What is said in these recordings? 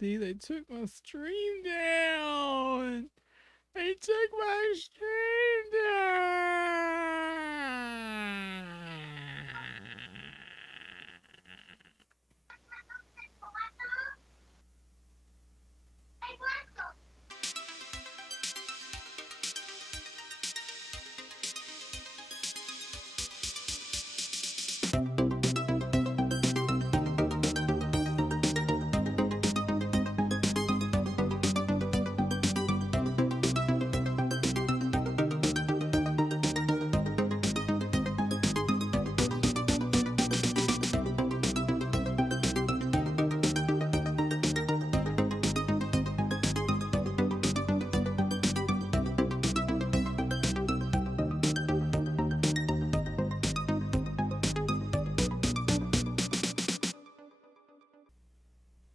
They took my stream down. They took my stream down.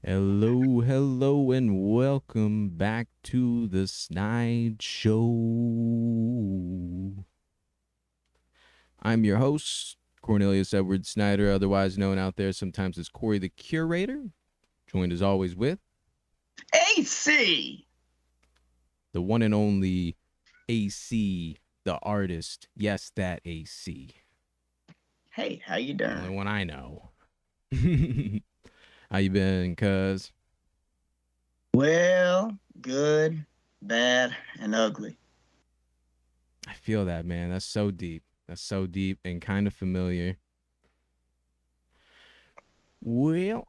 Hello, hello, and welcome back to the Snide Show. I'm your host, Cornelius Edward Snyder, otherwise known out there sometimes as Corey the Curator, joined as always with AC, the one and only AC, the artist. Yes, that AC. Hey, how you The only doing? one I know. How you been, cuz? Well, good, bad, and ugly. I feel that, man. That's so deep. That's so deep and kind of familiar. Well,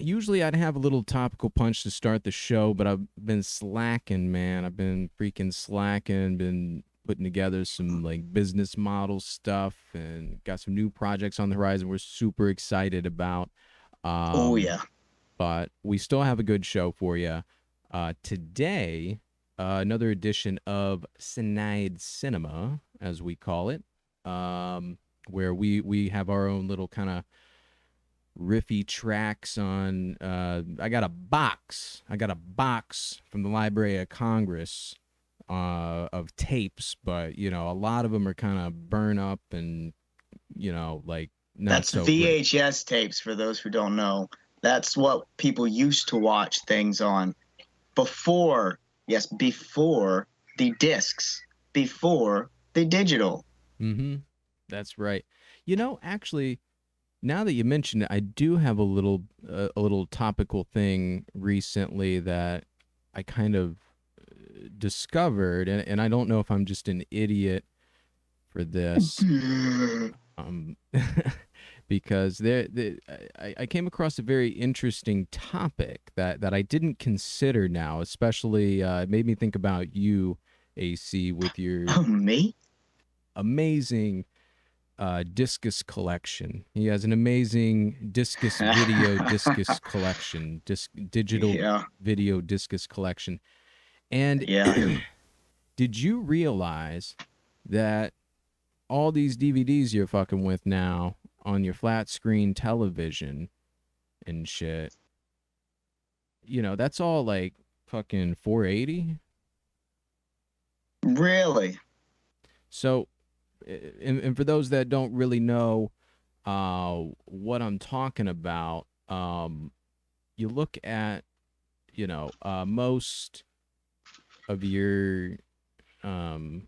usually I'd have a little topical punch to start the show, but I've been slacking, man. I've been freaking slacking, been putting together some like business model stuff and got some new projects on the horizon we're super excited about. Oh Um, yeah, but we still have a good show for you. Today, another edition of Snide Cinema, as we call it, where we have our own little kind of riffy tracks on. I got a box. I got a box from the Library of Congress of tapes, but a lot of them are kind of burn up and like not that's so great. VHS tapes for those who don't know. That's what people used to watch things on before, yes, before the discs, before the digital. Mm-hmm. That's right. Actually, now that you mention it, I do have a little topical thing recently that I kind of discovered, and I don't know if I'm just an idiot for this, um, because I came across a very interesting topic that I didn't consider now, especially it made me think about you, AC, with your Me? amazing discus collection. He has an amazing discus collection, digital Yeah, video discus collection. And yeah. did you realize that all these DVDs you're fucking with now on your flat screen television and shit, that's all like fucking 480? Really? So, and for those that don't really know what I'm talking about, you look at, most of your um,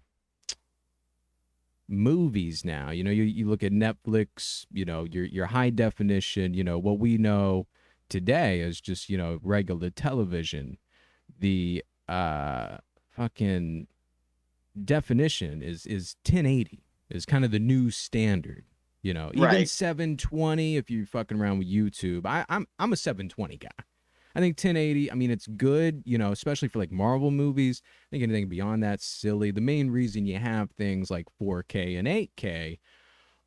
movies now. You look at Netflix, your high definition, what we know today is just, regular television. The fucking definition is 1080 is kind of the new standard. Even Right. 720 if you're fucking around with YouTube. I'm a 720 guy. I think 1080, I mean, it's good, especially for like Marvel movies. I think anything beyond that's silly. The main reason you have things like 4K and 8K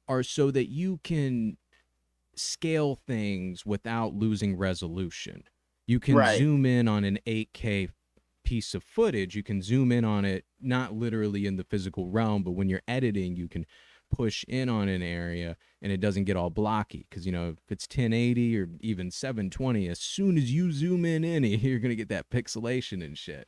are so that you can scale things without losing resolution. You can Right. zoom in on an 8K piece of footage. You can zoom in on it, not literally in the physical realm, but when you're editing, you can push in on an area and it doesn't get all blocky. Because, if it's 1080 or even 720, as soon as you zoom in any, you're going to get that pixelation and shit.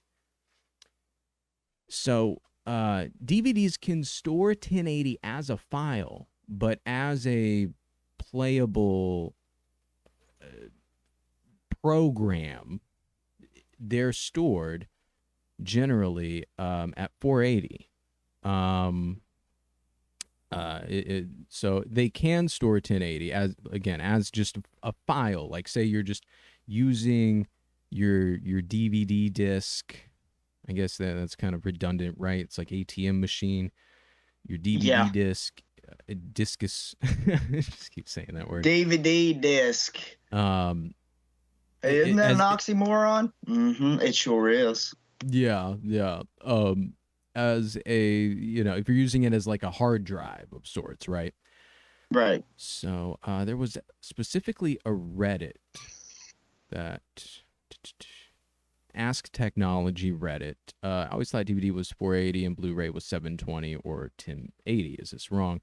So, DVDs can store 1080 as a file, but as a playable program, they're stored generally at 480. Um, so they can store 1080 as, again, as just a file. Like, say you're just using your DVD disc. I guess that's kind of redundant, right? It's like ATM machine. Your Yeah, DVD disc, discus. Just keep saying that word. DVD disc. Um, Isn't that an as oxymoron? Mm-hmm. It sure is. Yeah, yeah. As a, if you're using it as like a hard drive of sorts, right? Right. So there was specifically a Reddit that Ask Technology Reddit. I always thought DVD was 480 and Blu-ray was 720 or 1080. Is this wrong?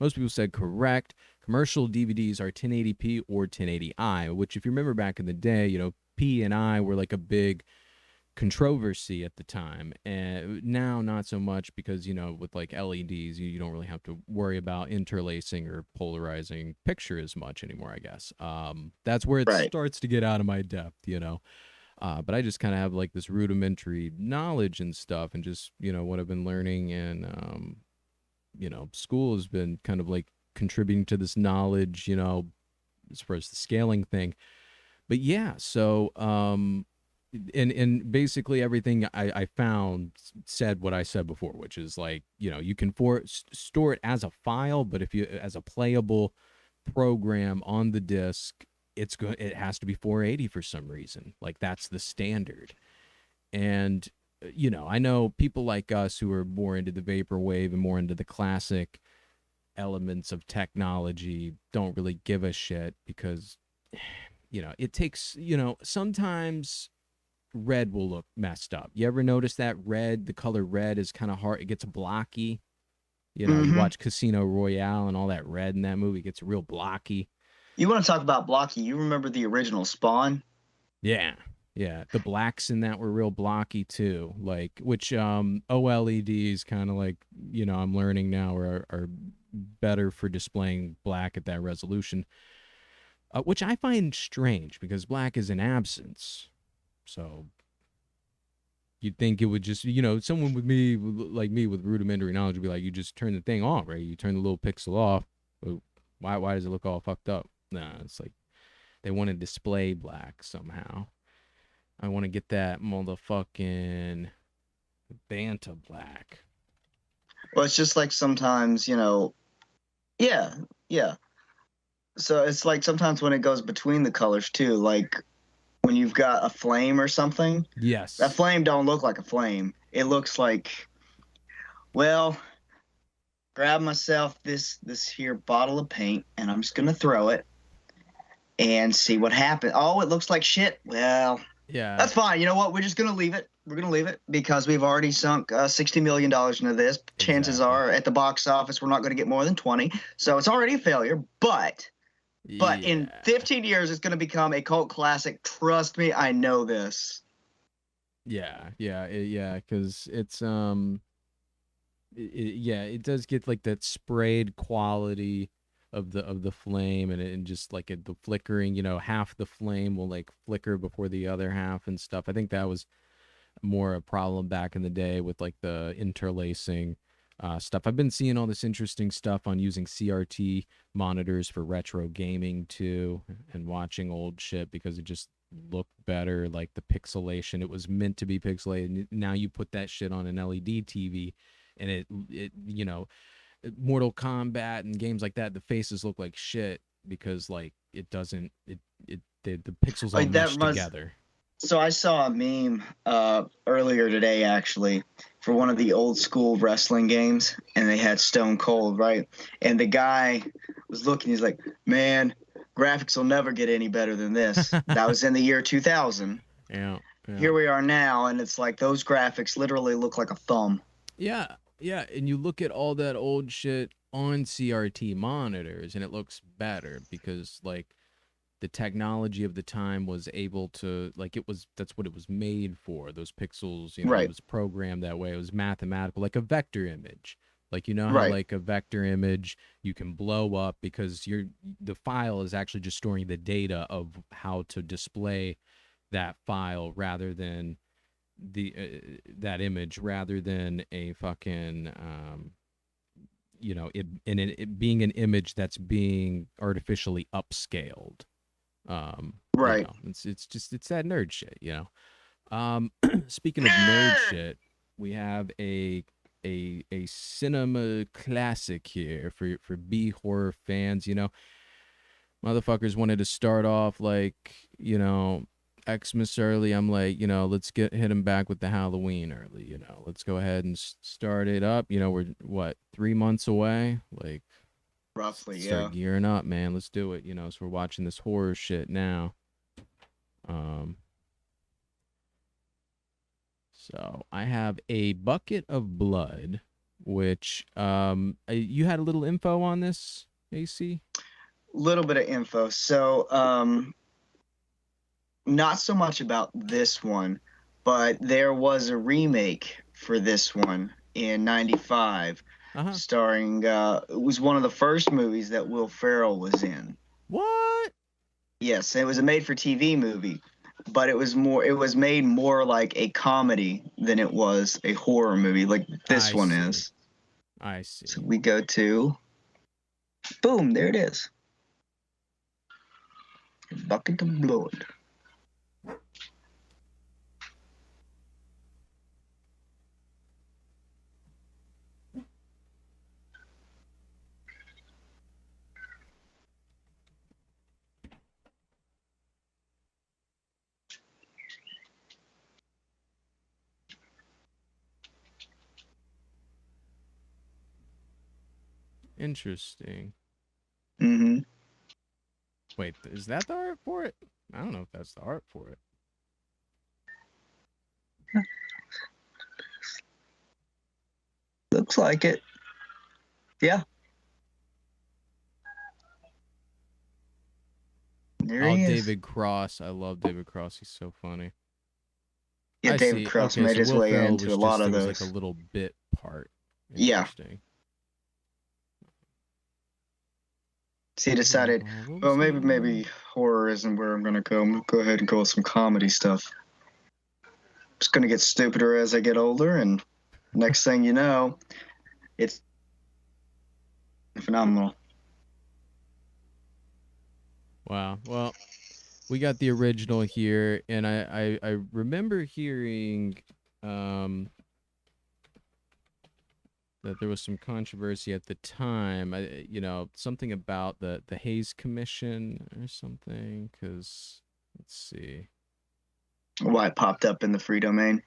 Most people said correct. Commercial DVDs are 1080p or 1080i, which, if you remember back in the day, P and I were like a big controversy at the time, and now not so much, because with like LEDs, you don't really have to worry about interlacing or polarizing picture as much anymore, I guess. That's where it Right. starts to get out of my depth. But I just kind of have like this rudimentary knowledge and stuff, and just what I've been learning, and school has been kind of like contributing to this knowledge, as far as the scaling thing. But yeah, so and basically everything I found said what I said before, which is like, you can store it as a file, but if you, as a playable program on the disc, it has to be 480 for some reason. Like, that's the standard. And I know people like us who are more into the vaporwave and more into the classic elements of technology don't really give a shit, because it takes, sometimes red will look messed up. You ever notice that red, the color red is kind of hard, it gets blocky. You Mm-hmm. watch Casino Royale and all that red in that movie gets real blocky. You want to talk about blocky? You remember the original Spawn? Yeah. Yeah, the blacks in that were real blocky too. Like, which OLEDs kind of like, I'm learning now are better for displaying black at that resolution. Which I find strange, because black is an absence. So you'd think it would just, someone with me, like me, with rudimentary knowledge, would be like, you just turn the thing off, right? You turn the little pixel off. Why does it look all fucked up? Nah, it's like they want to display black somehow. I want to get that motherfucking Banta black. Well, it's just like sometimes, yeah, yeah. So it's like sometimes when it goes between the colors too, like when you've got a flame or something, that Yes. flame don't look like a flame. It looks like, well, grab myself this here bottle of paint and I'm just gonna throw it and see what happens. Oh, it looks like shit. Well, Yeah. that's fine. You know what? We're just gonna leave it. We're gonna leave it because we've already sunk $60 million into this. Chances Exactly. are, at the box office, we're not going to get more than 20. So it's already a failure. But in Yeah. 15 years, it's going to become a cult classic. Trust me, I know this. Yeah. Yeah. Yeah. Because yeah, it does get like that sprayed quality of the flame, and just like the flickering. Half the flame will like flicker before the other half and stuff. I think that was more a problem back in the day with like the interlacing stuff. I've been seeing all this interesting stuff on using CRT monitors for retro gaming too, and watching old shit, because it just looked better. Like the pixelation, it was meant to be pixelated. Now you put that shit on an LED TV, and it Mortal Kombat and games like that, the faces look like shit, because like it doesn't it the pixels all Like that mesh reminds. together. So I saw a meme earlier today, actually, for one of the old school wrestling games, and they had Stone Cold, right? And the guy was looking. He's like, "Man, graphics will never get any better than this." That was in the year 2000. Yeah. Yeah. Here we are now, and it's like those graphics literally look like a thumb. Yeah, yeah, and you look at all that old shit on CRT monitors, and it looks better, because like the technology of the time was able to, like, that's what it was made for. Those pixels, it Right, was programmed that way. It was mathematical, like a vector image. Like, how right, like a vector image you can blow up, because the file is actually just storing the data of how to display that file rather than the that image rather than a fucking it being an image that's being artificially upscaled. Right. It's just it's that nerd shit, Speaking of nerd shit, we have a cinema classic here for B horror fans. Motherfuckers wanted to start off like Xmas early. I'm like, let's hit him back with the Halloween early. Let's go ahead and start it up. We're what 3 months away. Like, Roughly, start yeah. gearing up, man. Let's do it. So we're watching this horror shit now. Um, so I have a bucket of blood, which you had a little info on this, AC. Little bit of info. So, not so much about this one, but there was a remake for this one in '95, Uh huh. starring. It was one of the first movies that Will Ferrell was in. What? Yes, it was a made-for-TV movie, but it was more. It was made more like a comedy than it was a horror movie, like this I one see. is. I So see. we go to boom. There it is. Bucket of blood. Interesting. Mm-hmm. Wait, is that the art for it? I don't know if that's the art for it. Looks like it. Yeah, there Oh, he is. David Cross. I love David Cross. He's so funny. Yeah, I David see. Cross Okay, made so his Will way Ferrell into was a lot just of it was like a those. little bit part. Yeah. Interesting. So he decided, Grandpa, what well, was the maybe horror isn't where I'm gonna go. I'm gonna go ahead and go with some comedy stuff. Just gonna get stupider as I get older, and next thing you know, it's phenomenal. Wow. Well, we got the original here, and I remember hearing um that there was some controversy at the time. Something about the Hayes Commission or something. Because let's see. Why it popped up in the free domain.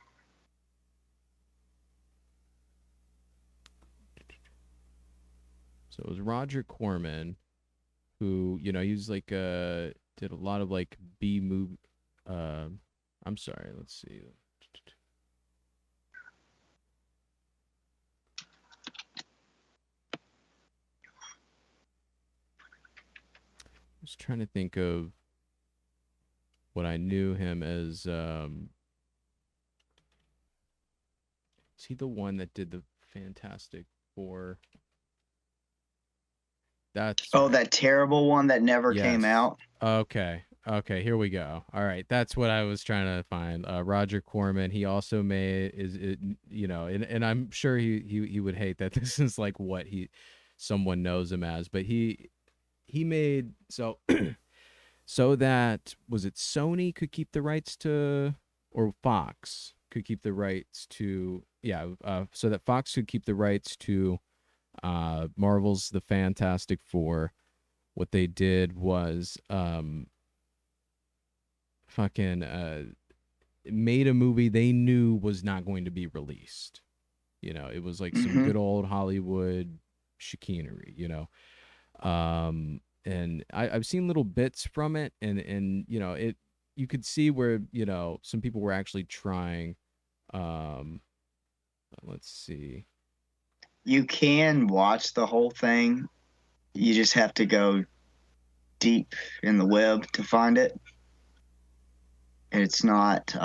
So it was Roger Corman who he was like did a lot of like B movie. Uh, I'm sorry. Let's see. I was trying to think of what I knew him as. Is he the one that did the Fantastic Four? That's Oh, right. that terrible one that never came Yes. out. Okay. Okay. Here we go. All right. That's what I was trying to find. Roger Corman. He also made and I'm sure he would hate that this is like what someone knows him as, but he made so that was it Sony could keep the rights to or Fox could keep the rights to so that Fox could keep the rights to Marvel's The Fantastic Four. What they did was fucking made a movie they knew was not going to be released. It was like some Mm-hmm. good old Hollywood chicanery, and I've seen little bits from it, and it you could see where some people were actually trying. Um, let's see. You can watch the whole thing. You just have to go deep in the web to find it. It's not.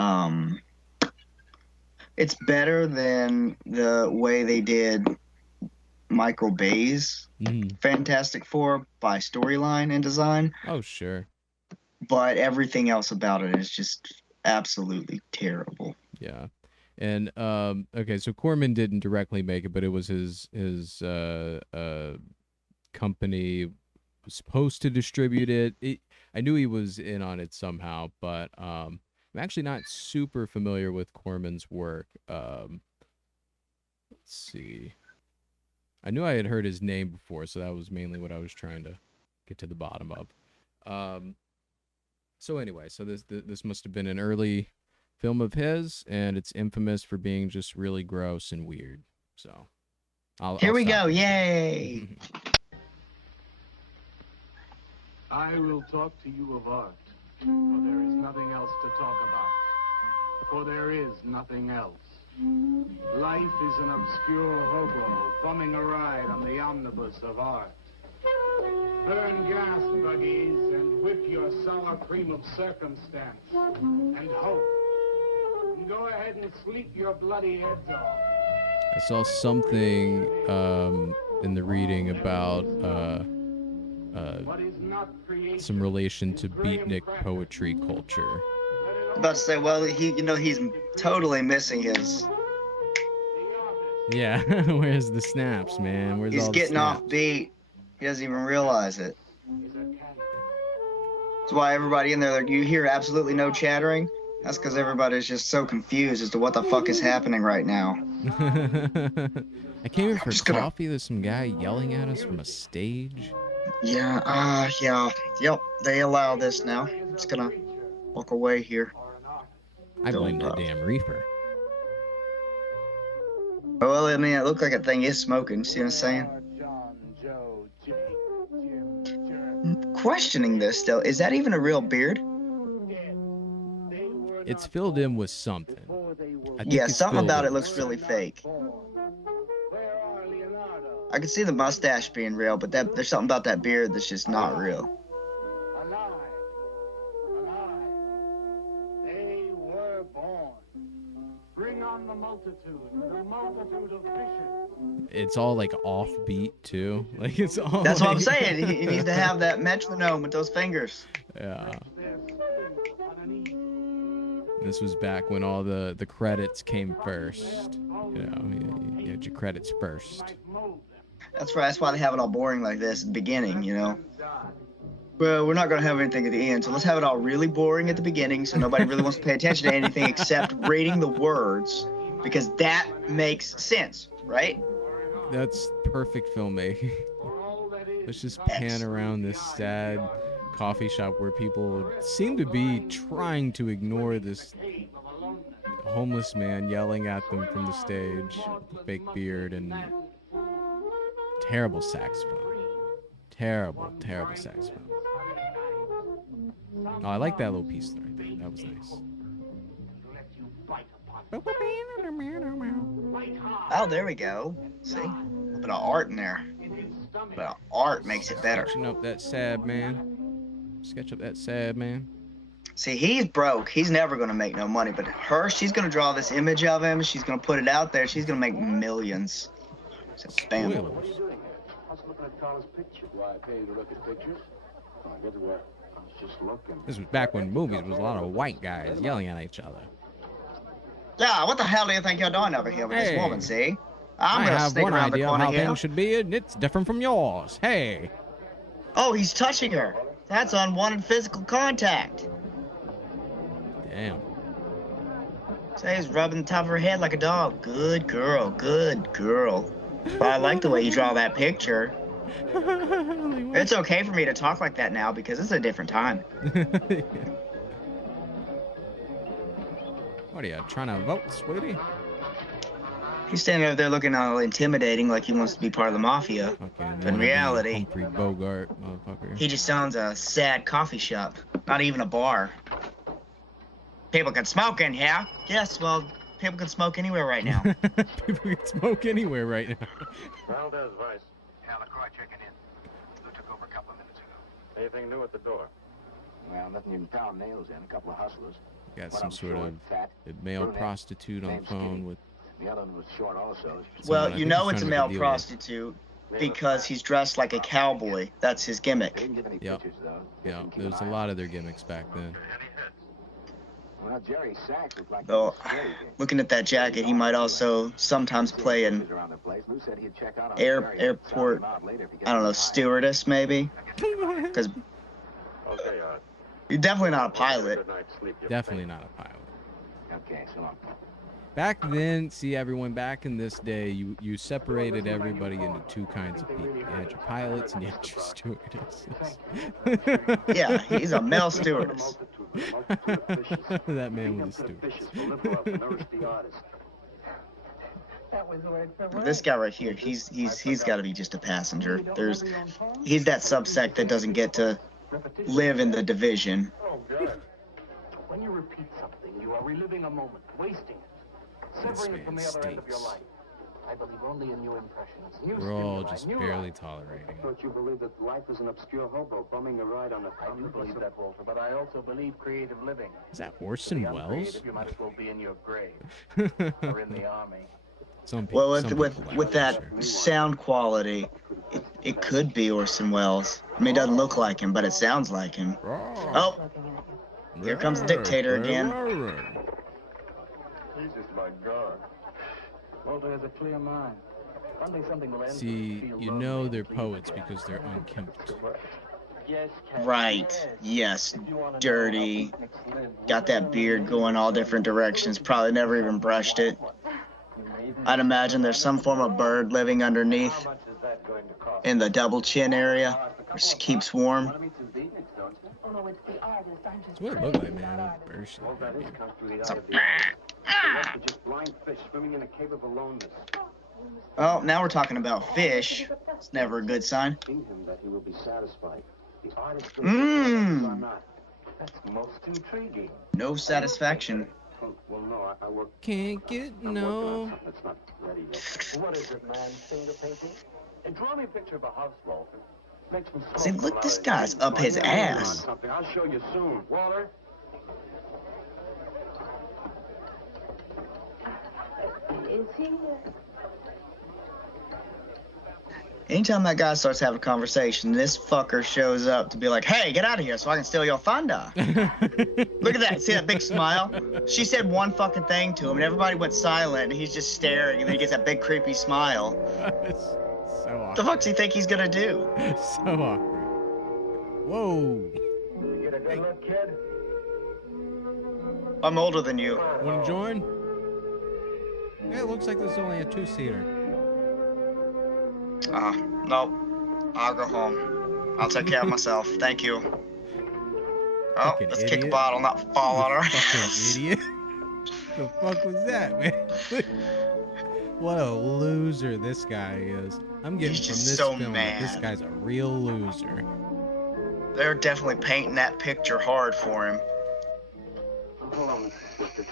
It's better than the way they did Michael Bay's Mhm. Fantastic Four by storyline and design, Oh, sure. but everything else about it is just absolutely terrible. Yeah. And okay, so Corman didn't directly make it, but it was his company was supposed to distribute it. I knew he was in on it somehow, but I'm actually not super familiar with Corman's work. Let's see. I knew I had heard his name before, so that was mainly what I was trying to get to the bottom of. Um, so anyway, so this must have been an early film of his, and it's infamous for being just really gross and weird. So Here I'll we stop go. there. Yay. I will talk to you of art, for there is nothing else to talk about. For there is nothing else. Life is an obscure hobo bumming a ride on the omnibus of art. Burn gas buggies and whip your sour cream of circumstance and hope. And go ahead and sleep your bloody heads off. I saw something in the reading about What is not creation some relation to is Graham beatnik Cracker. poetry culture. About to say, well, he's totally missing his. Yeah, where's the snaps, man? Where's He's all the getting snaps? off beat. He doesn't even realize it. Is a candy. That's why everybody in there, you hear absolutely no chattering. That's because everybody's just so confused as to what the fuck is happening right now. I came here for just gonna- coffee. There's some guy yelling at us from a stage. Yeah, yep, they allow this now. I'm just gonna walk away here. I blame Don't that damn reefer. Well, I mean, it looked like that thing is smoking. See what I'm saying? John, Joe, Jake, Jim, Jerry. Questioning this, though, is that even a real beard? It's filled in with something. I think Yeah, it's something filled about in it with looks really fake. Where are Leonardo? I can see the mustache being real, but there's something about that beard that's just not real. Alive. They were born. Bring on the multitude of fishes. It's all like offbeat too. Like it's all. That's what I'm like- saying. He needs to have that metronome with those fingers. Yeah. They're sitting on an easel. This was back when all the credits came first. You know, you had your credits first. Might mold them. That's right. That's why they have it all boring like this at the beginning, you know. Well, we're not gonna have anything at the end, so let's have it all really boring at the beginning, so nobody really wants to pay attention to anything except reading the words, because that makes sense, right? That's perfect filmmaking. All that is Let's just pan around this sad coffee shop where people seem to be trying to ignore this cave of aloneness. homeless man yelling at them from the stage, fake beard and terrible saxophone. Terrible saxophone. Oh, I like that little piece right there. That was nice. Let you bite upon Oh, there we go. See? A little bit of art in there. in his stomach. But art makes it better. Sketching up that sad man. Sketch up that sad man. See, he's broke. He's never gonna make no money. But her, she's gonna draw this image of him. She's gonna put it out there. She's gonna make millions. So, bam. Spoilers. I was looking at Carla's picture. Why I pay you to look at pictures? Oh, I get to work. I was just looking. This was back when movies was a lot of white guys yelling at each other. Yeah, what the hell do you think you're doing over here with Hey. this woman, see? I'm I gonna have sneak one around the idea of corner how here. things should be, and it's different from yours. Hey. Oh, he's touching her. That's unwanted physical contact. Damn. Say he's rubbing the top of her head like a dog. Good girl, good girl. Well, I like the way you draw that picture. It's okay for me to talk like that now because it's a different time. What are you trying to vote, sweetie? He's standing over there looking all intimidating like he wants to be part of the mafia. Okay, But in reality, Humphrey Bogart, motherfucker. he just owns a sad coffee shop, not even a bar. People can smoke in here. Yes, well, people can smoke anywhere right now. People can smoke anywhere right now. Valdez Vice. Yeah, LaCroix checking in. Lou took over a couple of minutes ago. Anything new at the door? Well, nothing you can pound nails in. A couple of hustlers. Got One some of 'em sort short, of fat. male brunette, prostitute on the name's phone Kitty. with. The other one was short also. Well, someone I you think know he's it's a trying to male make deal with. prostitute because he's dressed like a cowboy. That's his They gimmick. didn't get any Yep. pictures though. Yeah, Keep there was a an eye lot on of their gimmicks back then. Well, Jerry Sachs was like Though, a scary game. looking at that jacket, he might also sometimes play an Around the place. Lou said he'd check out on Jerry and airport, sound him out later if he gets I don't know, tired. stewardess maybe. Because Okay, you're definitely not a pilot. good night's sleep. you Definitely think. not a pilot. Okay, so long. Back then, see everyone, back in this day, you separated everybody into two kinds of people. You had your pilots and you had your stewardesses. Yeah, he's a male stewardess. That man was a stewardess. This guy right here, he's got to be just a passenger. He's that subsect that doesn't get to live in the division. Oh, good. When you repeat something, you are reliving a moment, wasting it, severing it from the other end of your stinks. life. I believe only in new impressions, new We're all stimuli, just new barely life. tolerating it. Thought you believed that life is an obscure hobo bumming a ride on a I do believe that, Walter, but I also believe creative living. Is that To Orson the Welles? uncreative, you might as well be in your grave or in the army. Some people. Well, some with people with are, that sure. sound quality, it could be Orson Welles. I mean, it doesn't look like him, but it sounds like him. Oh, here comes Dictator again. Jesus, my God. Walter has a clear mind. One day something will end. See, Feel you lonely know and they're please poets again. because they're unkempt. Yes, Cat, Right. yes. Yes. If you wanna know how Dirty. picnics live, Got that beard going all different directions. Probably never even brushed it. I'd imagine there's some form of bird living underneath How much is that going to cost? in the double chin area, which keeps warm. Wanna meet some beatniks, don't you? Oh, no, it's the artist. I'm just That's what it looked like, man. Bullshit. All that is comes through the eye So- of the eye. The rest are just blind fish swimming in a cave of aloneness. Oh, now we're talking about fish. It's never a good sign. In him that he will be satisfied. The artist Mmm. are not. That's most intriguing. No satisfaction. Well, no, I work. Can't get I'm working on no. something that's not ready yet. What is it, man? Finger painting? And draw me a picture of a house, Walter. Make some smoke See, come look, out this of it. guy's up his ass. Something. I'll show you soon. Walter? Is he? Anytime that guy starts having a conversation, this fucker shows up to be like, hey, get out of here so I can steal your thunder. Look at that. See that big smile? She said one fucking thing to him, and everybody went silent, and he's just staring, and then he gets that big creepy smile. It's so What awkward. the fuck does he think he's gonna do? So awkward. Whoa. You get a good look, kid? I'm older than you. Want to join? Yeah, it looks like there's only a two-seater. Nope. I'll go home. I'll take care of myself. Thank you. Oh, Fucking let's kick a idiot. bottle, not fall on her. Fucking idiot. The fuck was that, man? What a loser this guy is. I'm getting He's from just this so film that this mad. guy's a real loser. They're definitely painting that picture hard for him. Hold on, sister.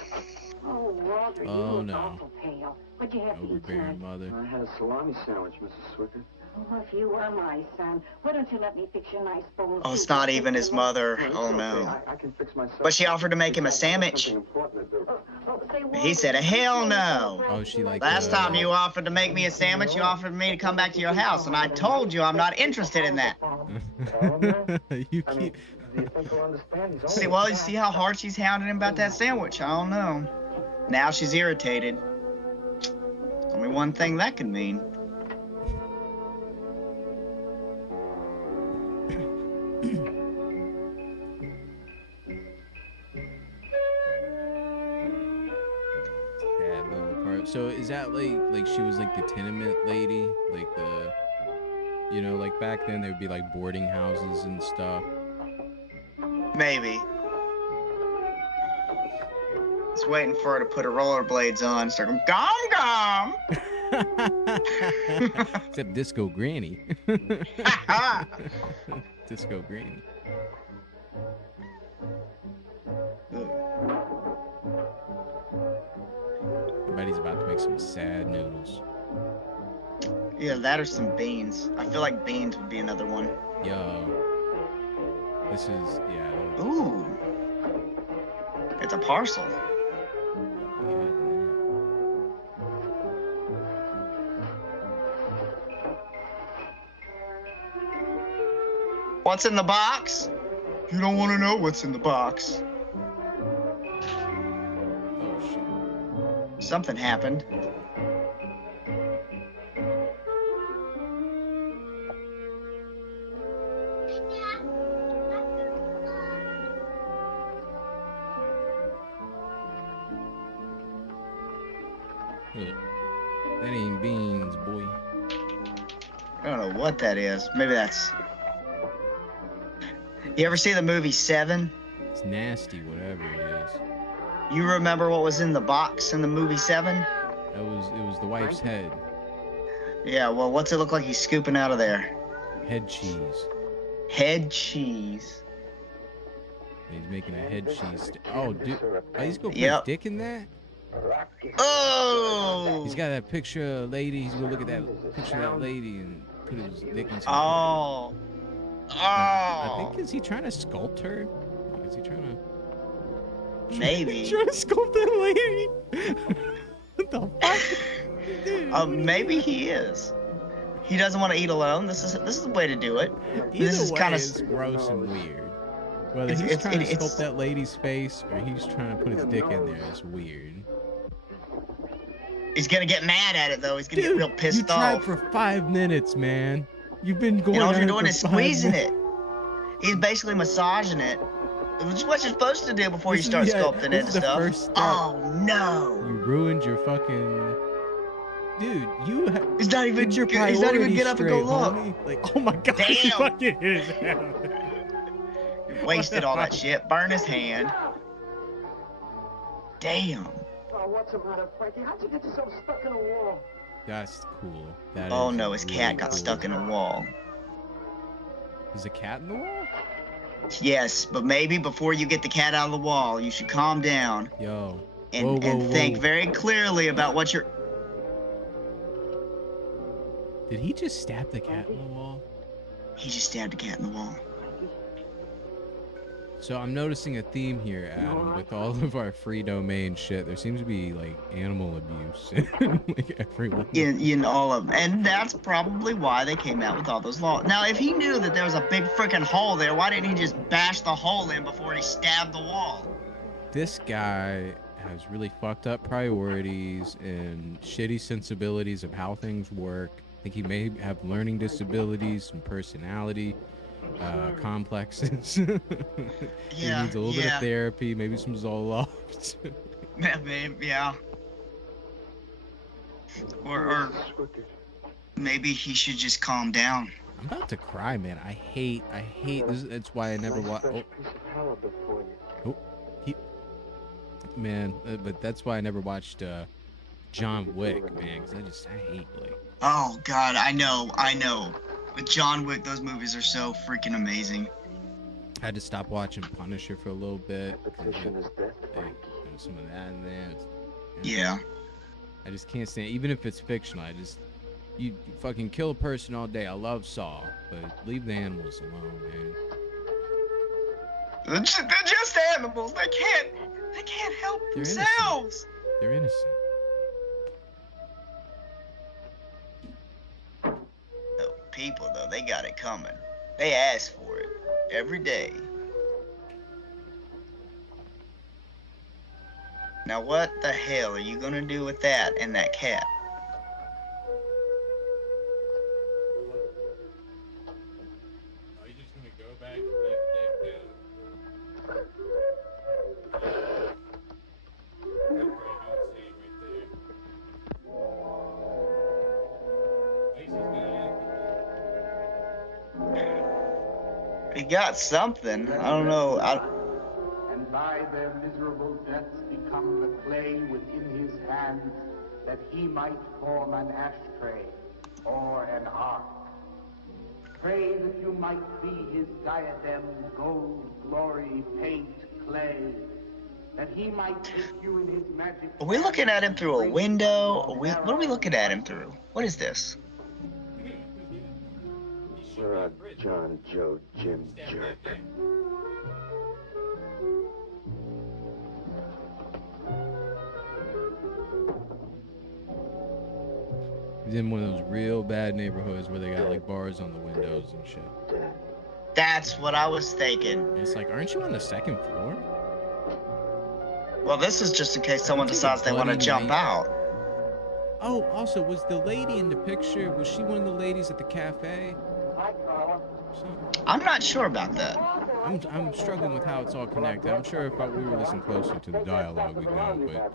Oh, Walter, you Oh, look no. awful pale. What'd you have to eat Overbearing tonight? mother. I had a salami sandwich, Mrs. Swicker. Oh, if you were my son, why don't you let me fix your nice bowl? Oh, it's not even his mother. Oh no. I can fix myself. But she offered to make him a sandwich. Something important to do. He said, hell no. Oh, she like Last time you offered to make me a sandwich, you offered me to come back to your house, and I told you I'm not interested in that. You I mean, keep. do you think he'll understand? He's See, only well, you see how hard she's hounding him about that sandwich? I don't know. Now she's irritated. Only one thing that could mean. Sad little part. So is that like she was like the tenement lady, like the, you know, like back then there would be like boarding houses and stuff. Maybe. Just waiting for her to put her rollerblades on. Start going, gum gum. Except Disco Granny. Disco Granny. Everybody's about to make some sad noodles. Yeah, that or some beans. I feel like beans would be another one. Yo. This is, yeah. Ooh. It's a parcel. Yeah. What's in the box? You don't want to know what's in the box. Something happened. Look, that ain't beans, boy. I don't know what that is. Maybe that's... You ever see the movie Seven? It's nasty, whatever it is. You remember what was in the box in the movie Seven? It was the wife's head. Yeah, well, what's it look like he's scooping out of there? Head cheese. Head cheese. He's making a head cheese. Oh, dude. Oh, he's gonna put Yep. his dick in that? Oh! He's got that picture of a lady. He's gonna look at that picture of that lady and put his dick in some. Oh. I Oh. think, is he trying to sculpt her? Like, is he trying to... Maybe. trying to sculpt that lady? What the fuck? Dude, Maybe he is. He doesn't want to eat alone. This is the way to do it. Either This is way, kind of... it's gross and weird. Whether he's It's- trying to it's- sculpt that lady's face or he's trying to put his dick in there, it's weird. He's gonna get mad at it though. He's gonna get real you pissed tried off. for 5 minutes, man. You've been going And all at you're it doing for is 5 squeezing minutes. it. He's basically massaging it. Which is what you're supposed to do before you This is- start yeah, sculpting it this and is the stuff. first step. Oh no! You ruined your fucking... Dude, you have... He's not even. Get your He's not even priorities get up and go straight, look. homie. Like, oh my god, he Damn. fucking hit his hand. Wasted all that shit. Burn his hand. Damn. Oh, what's the matter, Frankie? How'd you get yourself stuck in a wall? That's cool. That Oh is no, his really cat got cool. stuck in a wall. There's a cat in the wall? Yes, but maybe before you get the cat out of the wall, you should calm down Yo. and, Whoa, and whoa, think whoa. very clearly about what you're. Did he just stab the cat in the wall? He just stabbed a cat in the wall. So I'm noticing a theme here, Adam, with all of our free domain shit. There seems to be like animal abuse in like everyone. In all of them. And that's probably why they came out with all those laws. Now, if he knew that there was a big freaking hole there, why didn't he just bash the hole in before he stabbed the wall? This guy has really fucked up priorities and shitty sensibilities of how things work. I think he may have learning disabilities and personality complexes. He Yeah, needs a little bit yeah. of therapy, maybe some Zoloft. Yeah. Or maybe he should just calm down. I'm about to cry, man. I hate this. That's why I never watch. Man, but that's why I never watched John Wick, man, because I hate Blake. Oh God, I know. With John Wick, those movies are so freaking amazing. I had to stop watching Punisher for a little bit. Petition is death, There's some of that in there. Yeah. I just can't stand, even if it's fictional. You fucking kill a person all day. I love Saw, but leave the animals alone, man. They're just animals. They can't help They're themselves. They're innocent. The people though, they got it coming. They ask for it every day. Now what the hell are you gonna do with that and that cat? Are you just gonna go back and let Dave down? He got something. I don't know. And by their miserable deaths become the clay within his hands, that he might form an ashtray or an ark. Pray that you might be his diadem, gold, glory, paint, clay, that he might take you in his magic. Are we looking at him through a window? What are we looking at him through? What is this? You're a John Joe Jim jerk. He's in one of those real bad neighborhoods where they got like bars on the windows and shit. That's what I was thinking. And it's like, aren't you on the second floor? Well, this is just in case someone It's a decides they want to bloody jump night. out. Oh, also, was the lady in the picture, was she one of the ladies at the cafe? Something. I'm not sure about that. I'm struggling with how it's all connected. I'm sure if we were listening closer to the dialogue, we'd know,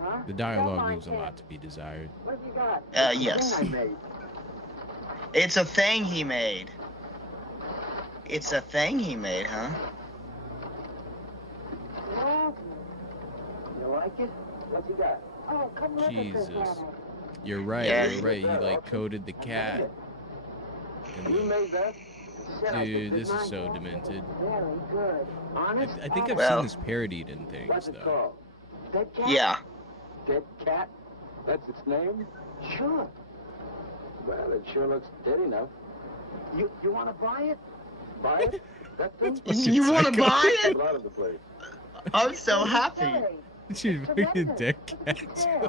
but the dialogue leaves a lot to be desired. Yes. It's a thing he made. It's a thing he made, huh? You like it? What you got? Oh, come look at this. Jesus. You're right, Yeah. you're right. He like coded the cat. And You made that? dude, this is so demented. Very good. Honest? I think I've Well- seen this parodied in things What's it though. called? Dead cat? Yeah. Dead cat? That's its name? Sure. Well, it sure looks dead enough. You want to buy it? Buy it? That thing? You want to buy it? Get out of the place. I'm so happy. Hey, She's freaking dead cat. yeah.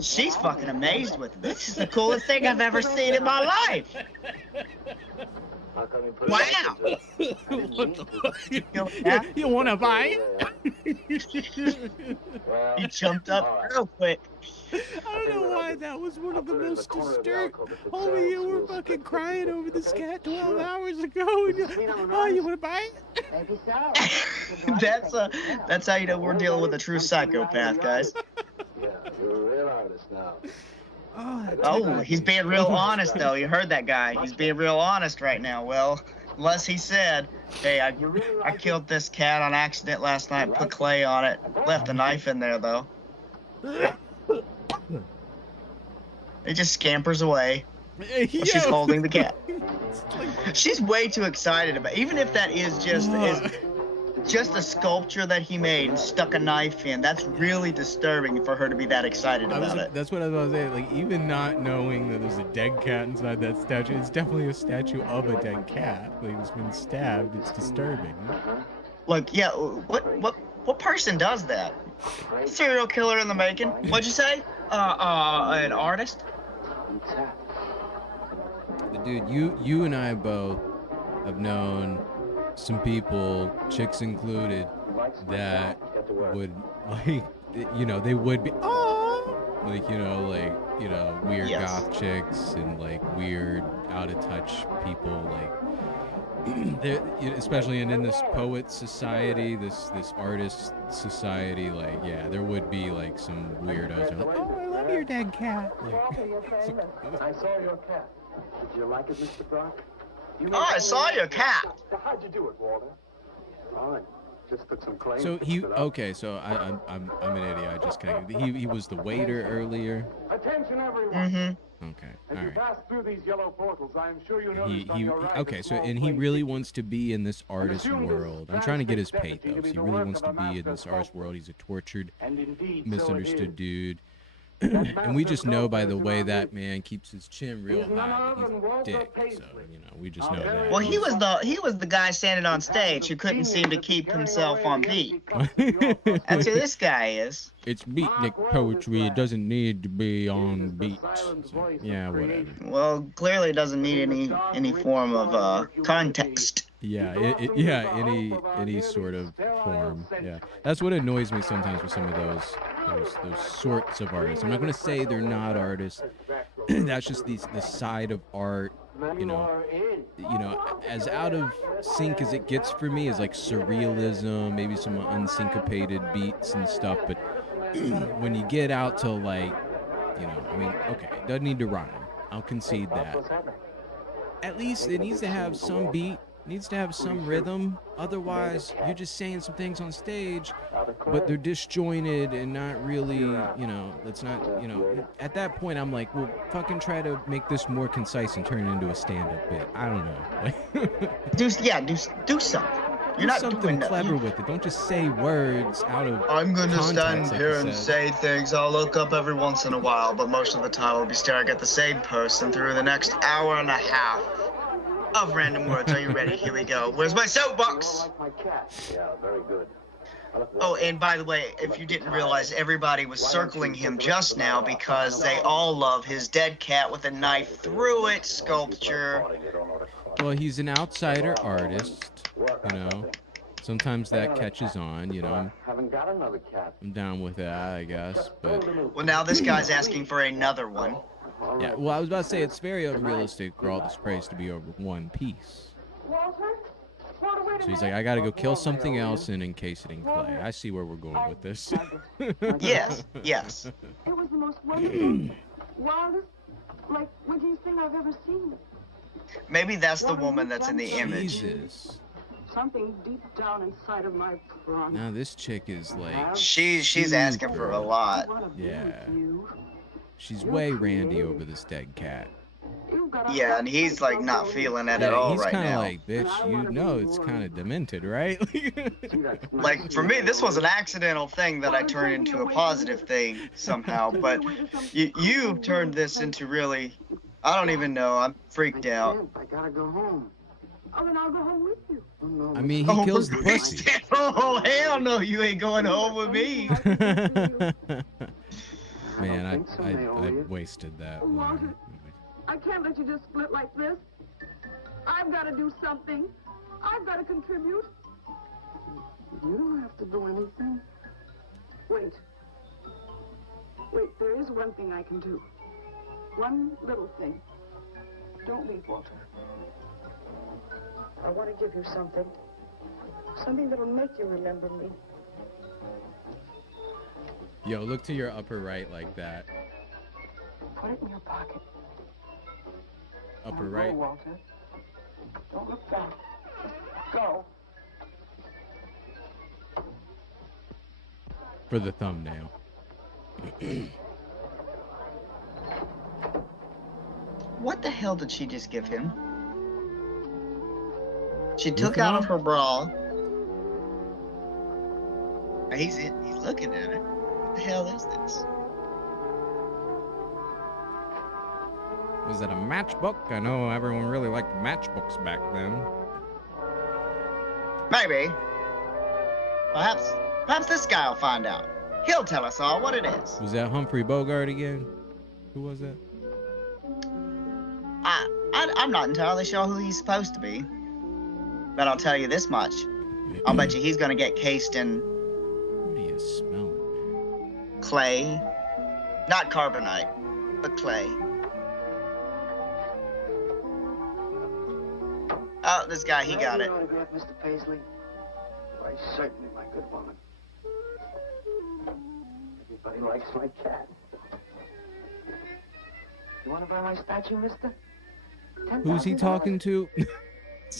She's fucking amazed with it. This is the coolest thing I've ever seen in my life. How come you put it Wow. back into- What the fuck? You know that? You wanna buy it? Well, He jumped up all right. real quick. I don't know why that was one of the I'll put it in most the corner of the disturbing. alcove. If it Homie, sells, you were we'll fucking split crying 50-50. over this Okay? cat 12 Sure. hours ago. And Clean out oh, you nice. wanna buy it? Maybe so. That's how you know we're dealing with a true psychopath, guys. Yeah, you're a real artist now. Oh, that Oh, cat- he's being real honest though. You heard that guy. He's being real honest right now. Well, unless he said, "Hey, I killed this cat on accident last night. Put clay on it. Left a knife in there though." It just scampers away while she's Yo. holding the cat. It's like- She's way too excited about. Even if that is just a sculpture that he made and stuck a knife in, that's really disturbing for her to be that excited about it. That's what I was about to say. Like, even not knowing that there's a dead cat inside that statue, it's definitely a statue of a dead cat. Like, it's been stabbed. It's disturbing. Like, yeah, what person does that? Serial killer in the making. What'd you say? An artist? But dude, you and I both have known some people, chicks included, that would like, they would be like, weird Yes. goth chicks and like weird out of touch people, like especially in this poet society, this artist society, like, yeah, there would be like some weirdos who are like, oh, I love your dead cat. Like, I saw your cat. Did you like it, Mr. Brock? Oh, I saw your cat. How'd you do it, Walter? Fine. Just put some clay. so and he fixed it up. okay, so I'm an idiot. I just connected. He was the waiter earlier. Attention, everyone. Mm-hmm. Okay, As all you right. pass through these yellow portals, I am sure you He noticed on he your right okay, a so small and he plate. really wants to be in this artist assume this world. I'm trying to get his pay transfixed though. entity So he to be really the wants work to of a be in this master artist sculptor. world. He's a tortured, And indeed, misunderstood so it is. dude. That And we master just know by the sculptor way is that around man keeps his chin real He's none high. other He's than a Walter dick. So Paisley. we just Our know very that. Well, he was the guy standing on stage who couldn't seem to keep himself on beat. That's who this guy is. It's beatnik poetry. It doesn't need to be on beat. So, yeah, whatever. Well, clearly it doesn't need any form of context. Yeah, any sort of form. Yeah, that's what annoys me sometimes with some of those sorts of artists. I'm not gonna say they're not artists. That's just the side of art. You know, as out of sync as it gets for me is like surrealism, maybe some unsyncopated beats and stuff. But when you get out to like, I mean, okay, it doesn't need to rhyme. I'll concede that. At least it needs to have some beat, needs to have some rhythm. Otherwise, you're just saying some things on stage, but they're disjointed and not really, that's not, at that point, I'm like, well, fucking try to make this more concise and turn it into a stand-up bit. I don't know. Like, Do something. You're do not something doing clever that. with it. Don't just say words out of I'm gonna context, stand like here you and said. say things. I'll look up every once in a while, but most of the time I'll be staring at the same person through the next hour and a half of random words. Are you ready? Here we go. Where's my soapbox? Like my cat. Yeah, very good. Oh, and by the way, if you didn't realize, everybody was circling him just now because they all love his dead cat with a knife through it sculpture. Well, he's an outsider artist, Sometimes that catches on, you know. I haven't got another cat. I'm down with that, I guess. But Well, now this guy's asking for another one. All yeah, right. well, I was about to say it's very unrealistic for all the sprays to be over one piece. Walter? Walter, wait a So he's minute. like, I gotta go kill something else and encase it in clay. I see where we're going with this. Yes, yes. It was the most wonderful, wildest, like, windiest thing I've ever seen. Maybe that's the woman that's in the image. Jesus. Something deep down inside of my brawn. Now this chick is like, She's asking for a lot. yeah, she's way randy over this dead cat. Yeah, and he's like not feeling it at Yeah, all he's right kind of now. like, bitch, you know it's kind of demented, right? Like for me, this was an accidental thing that I turned into a positive thing somehow. But you turned this into really, I don't even know. I'm freaked out. I gotta go home. Oh, then I'll go home with you. Oh, no, I mean, he kills the pussy. Oh hell no, you ain't going home with me. Man, think so, I Naomi. wasted that Walter. one. I can't let you just split like this. I've got to do something. I've got to contribute. You don't have to do anything. Wait. Wait, there is one thing I can do. One little thing. Don't leave, Walter. I want to give you something. Something that'll make you remember me. Yo, look to your upper right like that. Put it in your pocket. Upper Now right. Go, Walter. Don't look back. Just go. For the thumbnail. What the hell did she just give him? She took Looking out up? of her bra. He's looking at it. What the hell is this? Was that a matchbook? I know everyone really liked matchbooks back then. Maybe. Perhaps this guy will find out. He'll tell us all what it is. Was that Humphrey Bogart again? Who was that? I'm not entirely sure who he's supposed to be. But I'll tell you this much. I'll bet you he's gonna get cased in What do you smell it? clay. Not carbonite, but clay. Oh, this guy, he got it. Autograph, Mr. Paisley? Why, certainly, my good woman. Everybody likes my cat. You want to buy my statue, mister? Who's he $10,000? talking to?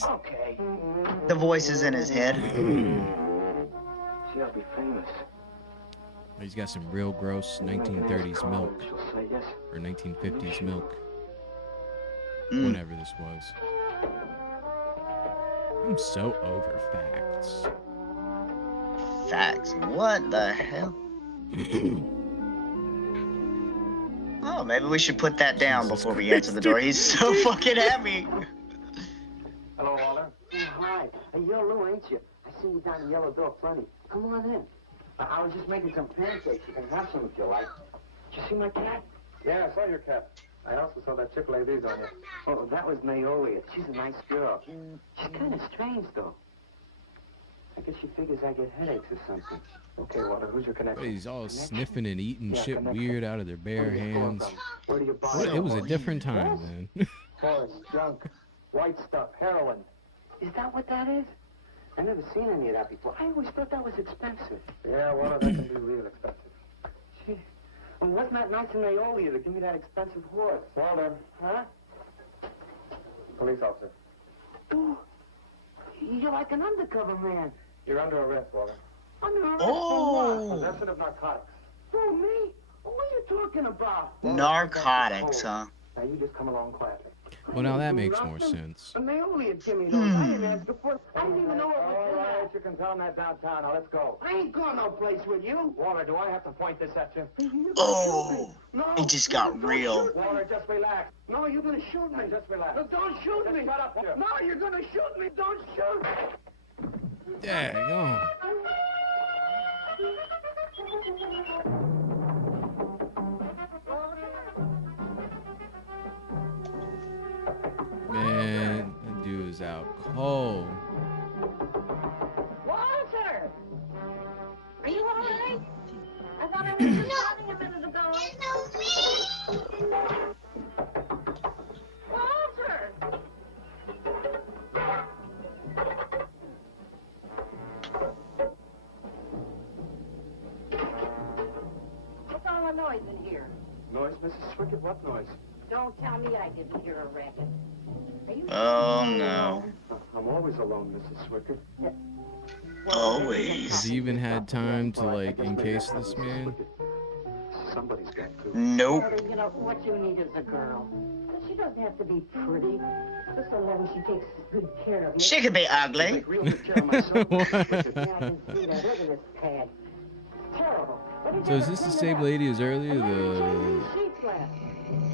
Okay. The voice is in his head. She ought to be famous. He's got some real gross 1930s milk. She'll say yes. Or 1950s milk. Mm. Whenever this was. I'm so over facts. Facts. What the hell? Oh, maybe we should put that down Jesus before we answer the door. He's so fucking heavy. Hello, Walter. Hi. Hey, you're Lou, ain't you? I seen you down in Yellow Door plenty. Come on in. I was just making some pancakes. You can have some if you like. Did you see my cat? Yeah, I saw your cat. I also saw that chick lay these on you. Oh, that was Naomi. She's a nice girl. She's kind of strange, though. I guess she figures I get headaches or something. Okay, Walter, who's your connection? But he's all sniffing and eating Yeah, shit connection. weird out of their bare Where do you score hands. from? Where do you buy What, it? it was a different time then. Forest, junk, white stuff, heroin. Is that what that is? I've never seen any of that before. I always thought that was expensive. Yeah, Walter, that can be real expensive. Gee. Well, wasn't that nice of Naomi to give me that expensive horse? Walter, Huh? police officer. Oh, you're like an undercover man. You're under arrest, Walter. Under arrest Oh. Possession of narcotics. for what? For me? What are you talking about? Narcotics, huh? Now, you just come along quietly. Well, now that makes more sense. And Naomi had given me those. I didn't ask her for it. I didn't even know it was All right, there. you can tell him that downtown. Now, let's go. I ain't going no place with you. Walter, do I have to point this at you? Oh, No, it just got don't real. shoot me. Walter, just relax. No, you're gonna shoot me. Just relax. No, don't shoot Just me. shut up, Walter. No, you're gonna shoot me. Don't shoot. Dang on. Man, that dude is out cold. What? noise in here? Noise, Mrs. Swickett? What noise? Don't tell me I didn't hear a racket. Are you Oh no. I'm always alone, Mrs. Swickett. Always. Has he even had time to like encase this man? Somebody's got to. Nope. Walter, you know, what you need is a girl. She doesn't have to be pretty. Just so long as she takes good care of you. She could be ugly. Take real good care of myself, Mrs. Swickett. Yeah, I can see that. Look at this pad. Terrible. What did So you is ever this the clean same it up? lady as earlier? And then you The changed these sheets last.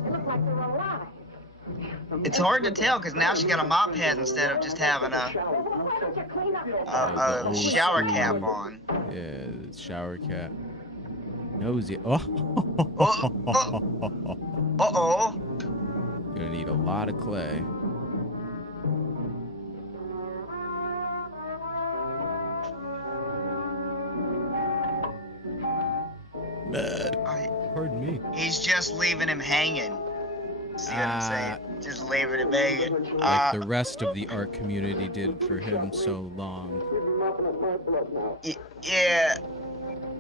They look like they're alive. It's hard to tell because now she got a mop head instead of just having Well, why don't you clean up this the a old shower school- cap on. Yeah, the shower cap. Nosy. Oh. Uh-oh. Gonna need a lot of clay. Pardon me. He's just leaving him hanging. See what I'm saying? Just leaving him hanging. Like the rest of the art community did for him so long. Yeah.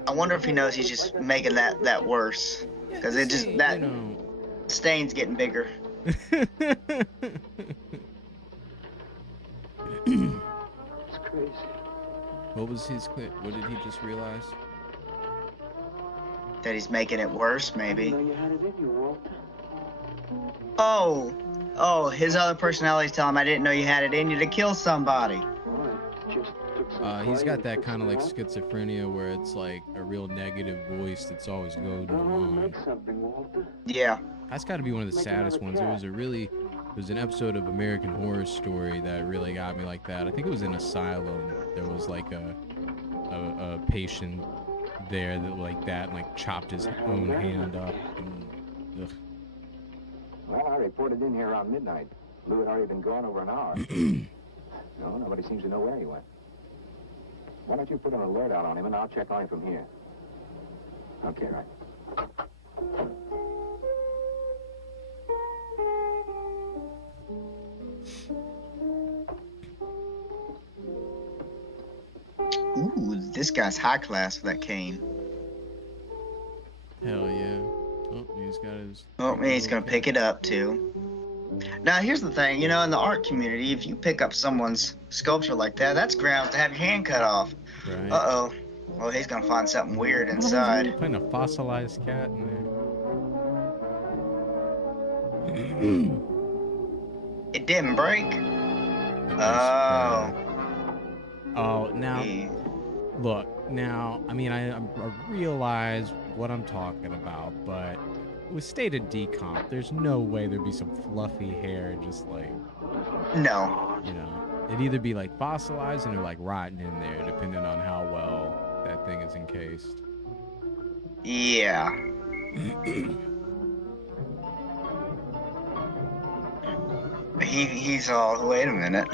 I wonder if he knows he's just making that worse. Because it just, See, that you know. stain's getting bigger. It's crazy. What was his clip? What did he just realize? That he's making it worse, You maybe. know you had it in you, Walter. Oh, his other personality's telling him, I didn't know you had it in you to kill somebody. All right. Just took some He's clay got and that fixed kind of it like all. schizophrenia where it's like a real negative voice that's always goading him Well, on. make something, Walter. Yeah. That's got to be one of the Make saddest another ones. It cat. was an episode of American Horror Story that really got me like that. I think it was in Asylum. There was like a patient there that like that and like chopped his own hand up. And, ugh. Well, I reported in here around midnight. Lou had already been gone over an hour. No, nobody seems to know where he went. Why don't you put an alert out on him, and I'll check on him from here. Okay, right. Ooh, this guy's high class with that cane. Hell yeah. Oh, he's got his. Oh, man, he's gonna pick it up too. Now, here's the thing, you know, in the art community, if you pick up someone's sculpture like that, that's grounds to have your hand cut off. Right. Uh-oh. Well, he's gonna find something weird inside. Find a fossilized cat in there. It didn't break. It was Oh. bad. Oh, now Yeah. look. Now, I mean, I realize what I'm talking about, but with stated decomp, there's no way there'd be some fluffy hair just like, No. you know, it'd either be like fossilizing or like rotting in there, depending on how well that thing is encased. Yeah. He's all, wait a minute.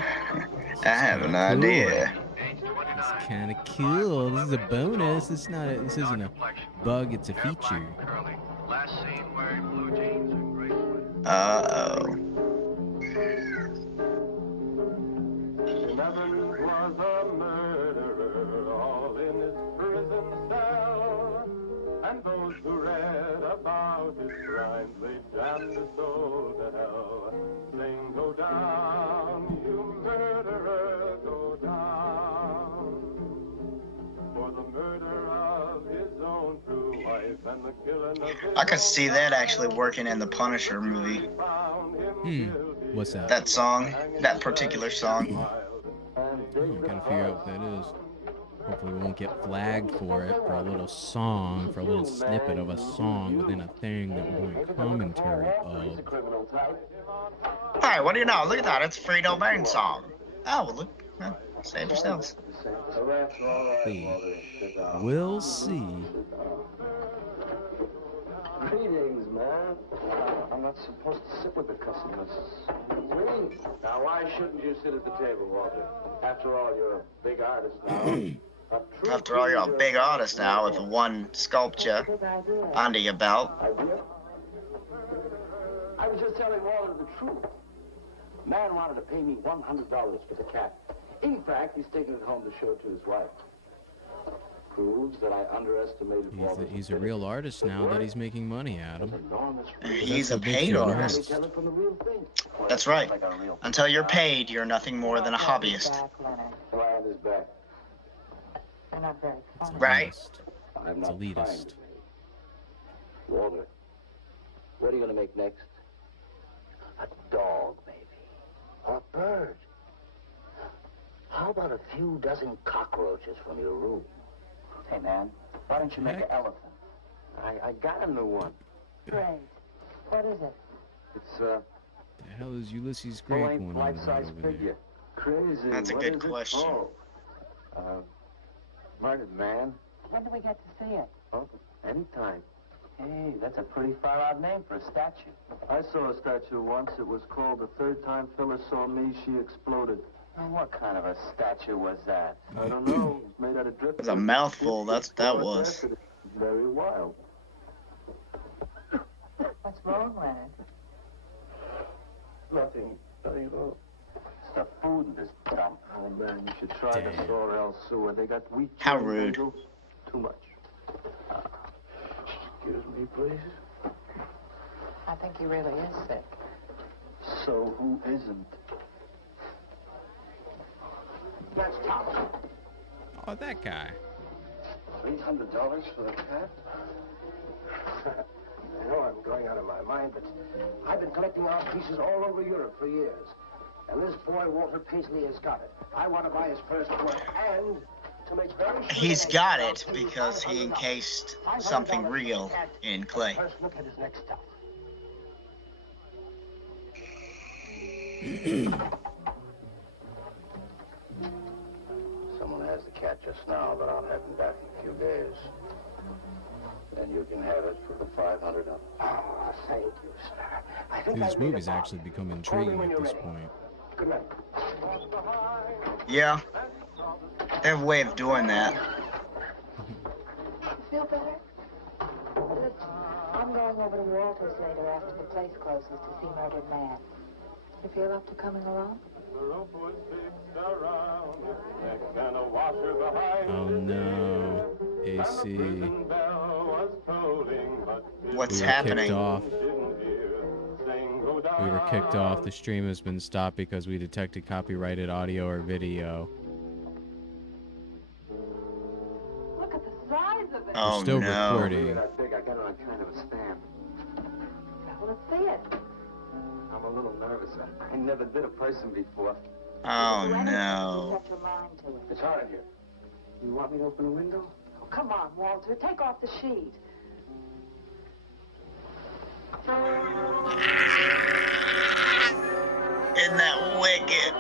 I have an kinda cool. idea. It's kind of cool. This is a bonus. This isn't a bug. It's a feature. Curly. Last seen wearing blue jeans and gray sweater. Uh-oh. Remember, was a murderer, all in his prison cell. And those who read about his crimes, they damned his soul to hell. Sing, go down, you murderer, go down. For the murder of his own true wife and the killing of his I could see that actually working in the Punisher movie. found him guilty. What's that? That song, that particular song. Gotta figure out what that is. Hopefully we won't get flagged for it, for a little song, for a little snippet of a song within a thing that we're doing commentary of. Hey, what do you know? Look at that. It's a free domain song. Oh, well, look. Huh, save yourselves. See. We'll see. Greetings, man. I'm not supposed to sit with the customers. Greetings. Now, why shouldn't you sit at the table, Walter? After all, you're a big artist now. After all, you're a big artist now with one sculpture under your belt. Idea? I was just telling Walter the truth. Man wanted to pay me $100 for the cat. In fact, he's taking it home to show it to his wife. proves that I underestimated He's a real artist now that he's making money, Adam. He's a what makes paid you an artist. Tell it from the real thing. That's right. Like a real Until you're paid, you're nothing more than a hobbyist. Back, Leonard. fly on his back. You're not very It's funny. Right. elitist. I'm It's not trying elitist. to be. Walter, what are you going to make next? A dog, maybe. Or a bird. How about a few dozen cockroaches from your room? Hey, man, why don't you make Heck. an elephant? I got a new one. Great. What is it? It's The hell is Ulysses Grey full-length, going on right life-size over there? figure. Crazy. That's a What good is it question. for? Murdered man. When do we get to see it? Oh, anytime. Hey, that's a pretty far-out name for a statue. I saw a statue once. It was called The Third Time Phyllis Saw Me, She Exploded. Now, what kind of a statue was that? I don't know. It was made out of drip. It was a mouthful, that's what that was. Very wild. What's wrong, Leonard? Nothing. Nothing at all. It's the food in this dump. Oh, man, you should try the Damn. Sorrel sewer. They got wheat. How chili rude. bagels. Too much. Excuse me, please. I think he really is sick. So who isn't? That's top. Oh, that guy. $800 for the cat? I know I'm going out of my mind, but I've been collecting art pieces all over Europe for years. And this boy, Walter Paisley, has got it. I want to buy his first work, and to make very sure He's that got I'll it pay you because he $500. encased $500 something real for the cat. in clay. First look at his next stuff. Someone has the cat just now, but I'll have him back in a few days. Then you can have it for the $500. Oh, thank you, sir. I think Dude, I this made movie's a actually bargain. become Call me intriguing when at you're this ready. point. Good night. Yeah. They have a way of doing that. Feel better? Listen, I'm going over to Walter's later after the place closes to see Murdered Man. You feel up to coming along? Oh no. AC. What's We were happening? kicked off. We were kicked off. The stream has been stopped because we detected copyrighted audio or video. Look at the size of it. Oh We're still no. recording. That big, I got it on kind of a stand. Well, let's see it. I'm a little nervous. I never did a person before. Oh Do anything to no. set your mind to it. It's hard here. You want me to open the window? Oh, come on, Walter. Take off the sheet. Isn't that wicked?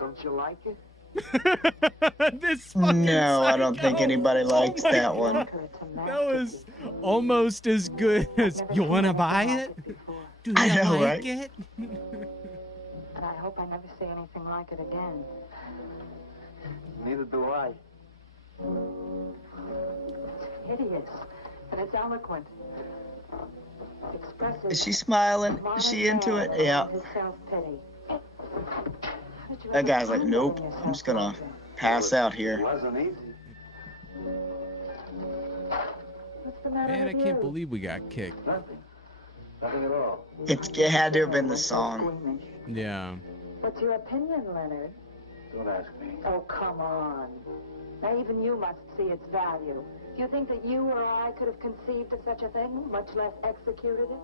Don't you like it? This fucking No, I don't think psycho. anybody likes my that one. That was almost as good as you wanna buy it? Do you I know, like right? it? And I hope I never see anything like it again. Neither do I. It's hideous, and it's eloquent. Expressive. Is she smiling? Is she into it? Yeah. His self-pity. How did you That ever guy's like, find nope. it in I'm just yourself, gonna Walter? pass out It here. wasn't easy. What's the matter Man, I with can't you? believe we got kicked. Nothing. Nothing at all. It had to have been the song. Squeamish. Yeah. What's your opinion, Leonard? Don't ask me. Oh, come on. Now, even you must see its value. Do you think that you or I could have conceived of such a thing, much less executed it?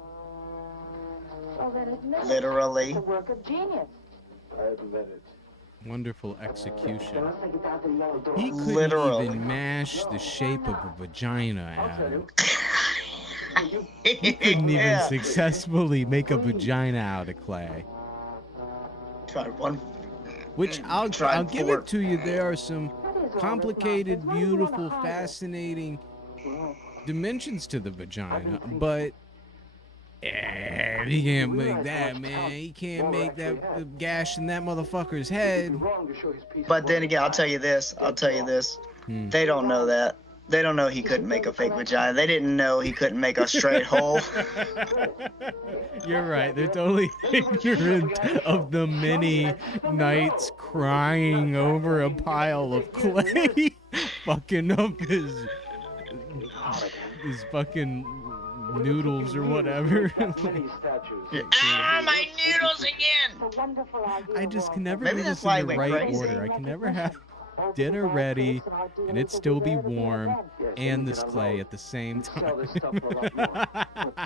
Well, then admit it. Literally. It's a work of genius. I admit it. Wonderful execution. Let's take it down to the yellow door. He couldn't Literally. even mash the shape of a vagina, I'll tell Adam. you. He couldn't even Yeah. successfully make a vagina out of clay. Tried one. Which I'll Tried give four. it to you. There are some What is all this complicated, nonsense? Why do you wanna beautiful, hide it? fascinating dimensions to the vagina, but he can't make that, man. He can't make that gash in that motherfucker's head. Wrong to show his piece But of then work. again, I'll tell you this. I'll tell you this. Hmm. They don't know that. They don't know he couldn't make a fake vagina. They didn't know he couldn't make a straight hole. You're right. They're totally ignorant of the many nights crying over a pile of clay, fucking up his fucking noodles or whatever. Ah, my noodles again! The wonderful idea I of just all can never Maybe do that's this why in he the went right crazy. order. I can never have dinner ready and it still be warm and this clay at the same time.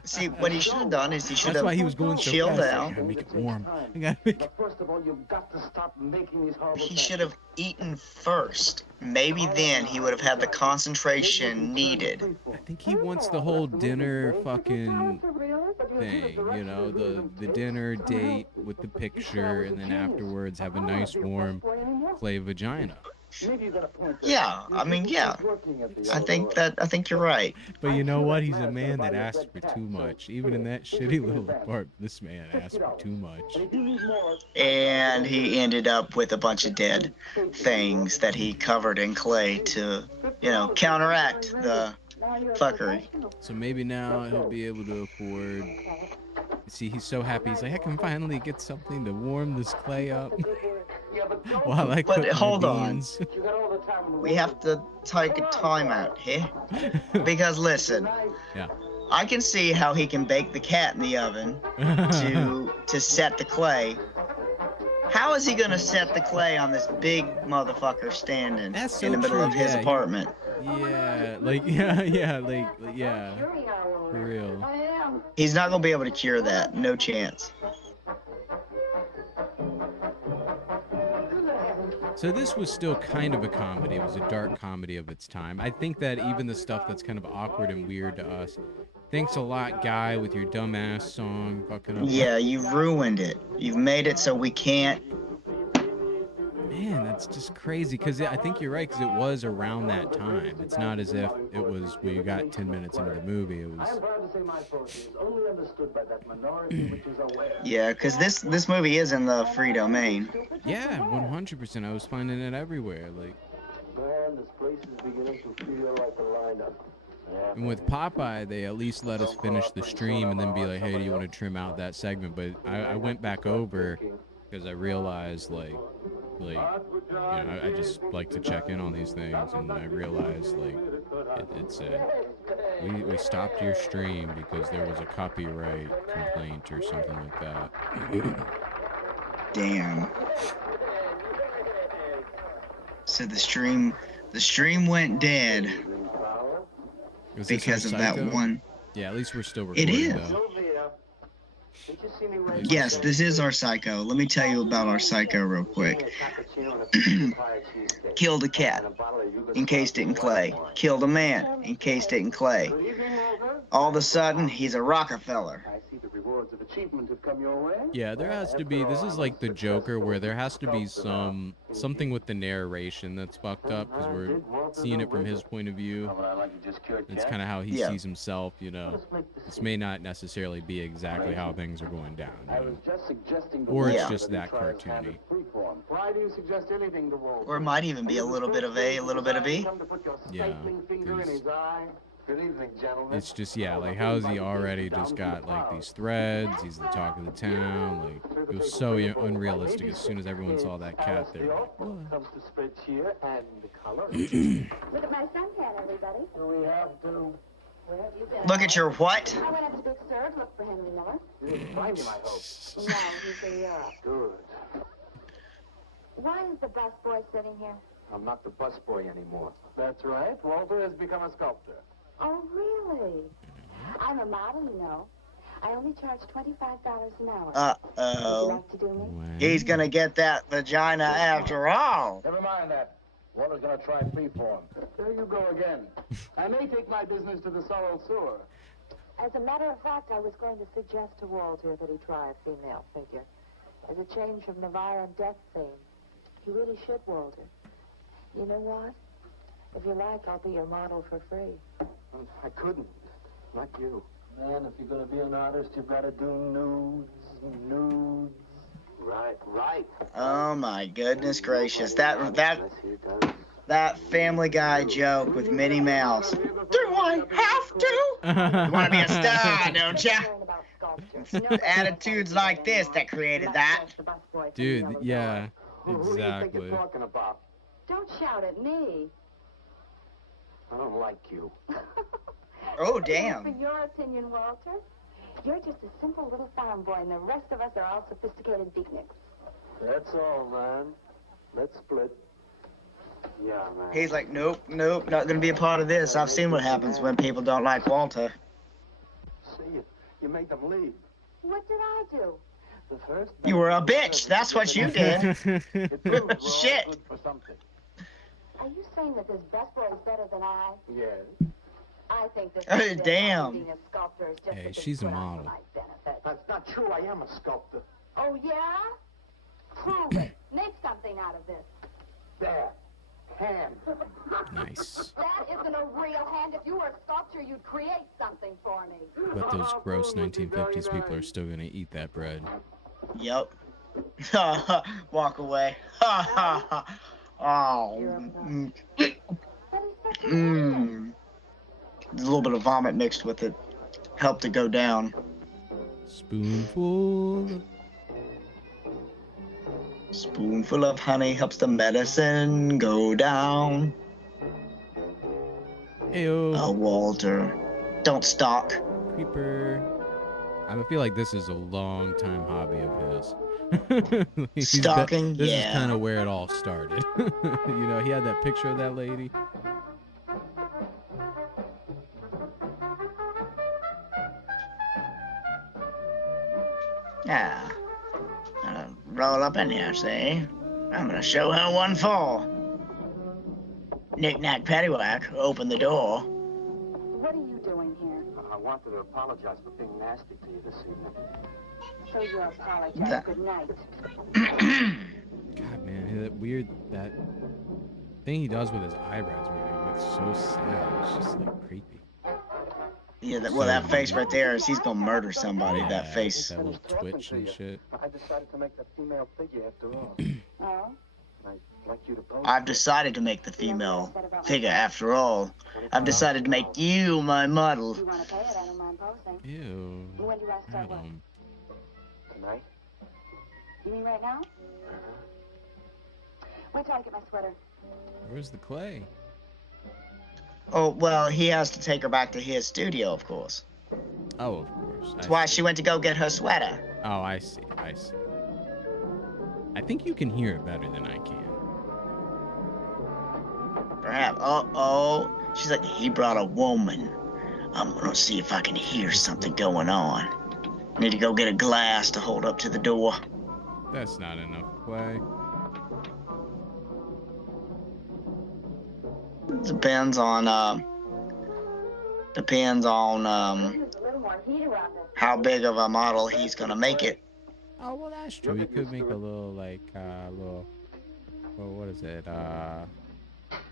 See, what he should have done is he should That's why have he was going so chilled fast. I out. gotta make it warm. I gotta make it... First of all, you've got to stop making these horrible He should have eaten first. Maybe then he would have had the concentration needed. I think he wants the whole dinner fucking thing, you know, the dinner date with the picture, and then afterwards have a nice warm clay vagina. Yeah, I mean, yeah. I think you're right. But you know what? He's a man that asked for too much. Even in that shitty little apartment, this man asked for too much. And he ended up with a bunch of dead things that he covered in clay to, counteract the fuckery. So maybe now he'll be able to afford... See, he's so happy. He's like, I can finally get something to warm this clay up. While I cook But hold my on. beans. We have to take a time out here. Because listen, Yeah. I can see how he can bake the cat in the oven to set the clay. How is he gonna set the clay on this big motherfucker standing That's so in the middle true, of his yeah, apartment? Yeah, for real. He's not gonna be able to cure that. No chance. So this was still kind of a comedy. It was a dark comedy of its time. I think that even the stuff that's kind of awkward and weird to us. Thanks a lot, Guy, with your dumbass song fucking up. Yeah, you've ruined it. You've made it so we can't. Man, that's just crazy, because I think you're right, because it was around that time. It's not as if it was we got 10 minutes into the movie. It was... Yeah, because this movie is in the free domain. Yeah, 100%. I was finding it everywhere. Like, Man, this place is beginning to feel like a lineup. and with Popeye, they at least let us finish the stream and then be like, hey, do you want to trim out that segment? But I went back over because I realized, like, I just like to check in on these things, and I realized, like, it said, we stopped your stream because there was a copyright complaint or something like that. Damn. So the stream went dead Was this because our of that Psycho? one. Yeah, at least we're still recording, It is. though. Yes, this is our Psycho. Let me tell you about our Psycho real quick. Killed a cat, encased it in clay. Killed a man, encased it in clay. All of a sudden, he's a Rockefeller. Yeah, there has to be. This is like the Joker, where there has to be something with the narration that's fucked up, because we're seeing it from his point of view. It's kind of how he sees himself, you know. This may not necessarily be exactly how things are going down, you know? Or it's just that cartoony. Why do you suggest anything to Walter? Or it might even be a little bit of A, a little bit of B. Yeah, Finger in his eye. Good evening, gentlemen. it's just, yeah, like, how's he already just got, like, these threads? He's the talk of the town. Like, it was so unrealistic as soon as everyone saw that cat there. Comes to spread cheer and color. Look at my suntan, everybody. We have to. Where have you been? Look at your what? I went up to Big Sur to look for Henry Miller. You didn't find him, I hope. No, he's in Europe. Good. Why is the bus boy sitting here? I'm not the busboy anymore. That's right. Walter has become a sculptor. Oh, really? I'm a model, you know. I only charge $25 an hour. Would you Uh-oh. like to do me? Wow. He's gonna get that vagina after all. Never mind that. Walter's gonna try freeform. There you go again. I may take my business to the Sorrel Sewer. As a matter of fact, I was going to suggest to Walter that he try a female figure. As a change from the violent death theme. He really should, Walter. You know what? If you like, I'll be your model for free. I couldn't. Not you. Man, if you're gonna be an artist, you've got to do nudes. Right, right. Oh my goodness gracious. That Yes, he does. That Family Guy joke with Minnie Mouse. Do I have to? You want to be a star, don't ya? It's attitudes like this that created that. Dude, yeah, Who do you think exactly. you're talking about? Don't shout at me. I don't like you. Oh, For damn. your opinion, Walter, you're just a simple little farm boy, and the rest of us are all sophisticated beatniks. That's all, man. Let's split. Yeah, man. He's like, nope, not gonna be a part of this. I've seen what happens when people don't like Walter. See, you made them leave. What did I do? The first You were a bitch. That's what you did. It proves we're all Shit. good for something. Are you saying that this best boy is better than I? Yes. I think this. Oh, damn. Being a sculptor is just Hey, a big she's a put on model. for my benefit. That's not true. I am a sculptor. Oh yeah? Prove it. Make something out of this. There. Hand. Nice. That isn't a real hand. If you were a sculptor, you'd create something for me. But those gross 1950s people are still gonna eat that bread. Yup. Walk away. Oh. Mm. But he's such a Mm. A little bit of vomit mixed with it helped it go down. Spoonful. Spoonful of honey helps the medicine go down. Ayo. Oh, Walter. Don't stalk. Creeper. I feel like this is a long time hobby of his. Stalking? This is Yeah. kind of where it all started. You know, he had that picture of that lady. Yeah. Roll up in here, see? I'm gonna show her one fall. Knick-knack, paddywhack, open the door. What are you doing here? I wanted to apologize for being nasty to you this evening. So you apologize. That- Good night. God, man, that thing he does with his eyebrows, man, it's so sad. It's just like creepy. Yeah, that face right there is he's gonna murder somebody, Yeah, that face. that little twitch and shit. I decided to make that female figure after all. Oh? I'd like you to pose. I've decided to make the female figure after all. I've decided to make you my model. You want to pay it? I don't mind posing. Ew. When do you want to start work? Adam. Tonight? You mean right now? Wait till I get my sweater. Where's the clay? Oh, well, he has to take her back to his studio, of course. Oh, of course. That's why she went to go get her sweater. Oh, I see. I think you can hear it better than I can. Perhaps. Uh-oh. She's like, he brought a woman. I'm gonna see if I can hear something going on. Need to go get a glass to hold up to the door. That's not enough clay. Depends on There's a little more heat around this. how big of a model he's gonna make it. Oh, well, that's true. You could make a little, like, well, what is it?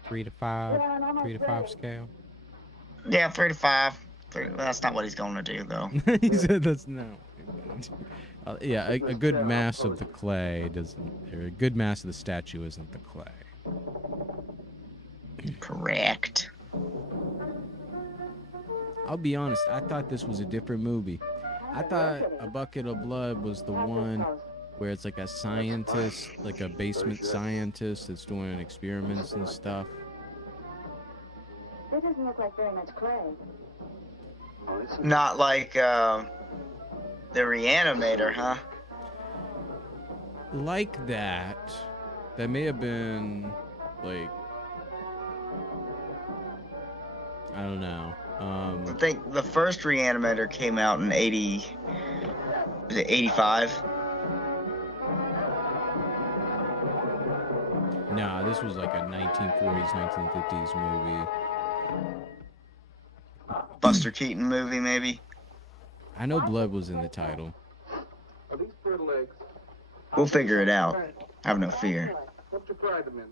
3 to 5? 3 to 5 scale? Yeah, 3 to 5. That's not what he's gonna do, though. He said that's no. Yeah, a good mass of the clay doesn't, or a good mass of the statue isn't the clay. Correct. I'll be honest, I thought this was a different movie. I thought A Bucket of Blood was the one where it's like a scientist, like a basement scientist that's doing experiments and stuff. This doesn't look like very much clay. Not like the Reanimator, huh? Like that. That may have been like, I don't know. I think the first Reanimator came out in 80. Was it 85? Nah, this was like a 1940s, 1950s movie. Buster Keaton movie, maybe. I know blood was in the title. Are these bird legs? We'll figure it out. Have no fear. What you fried them in?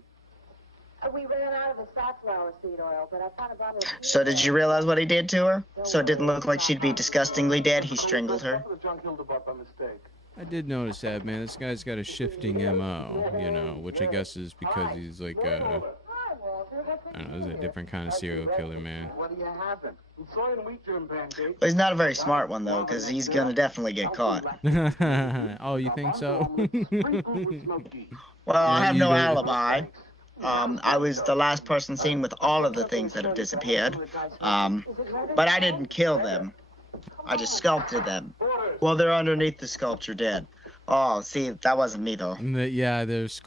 We ran out of the safflower seed oil, but I found a bottle of... So did you realize what he did to her? So it didn't look like she'd be disgustingly dead. He strangled her. The junk Hildebutt by mistake. I did notice that, man. This guy's got a shifting MO, you know, which I guess is because he's like, Walter. What's I don't know, this is a different kind of serial killer, man. What are you having? Soy and wheat germ pancakes. But he's not a very smart one though, because he's gonna definitely get caught. Oh, you think so? Well, I have You no don't- alibi. I was the last person seen with all of the things that have disappeared. But I didn't kill them. I just sculpted them. Well, they're underneath the sculpture dead. Oh, see, that wasn't me though. Yeah, there's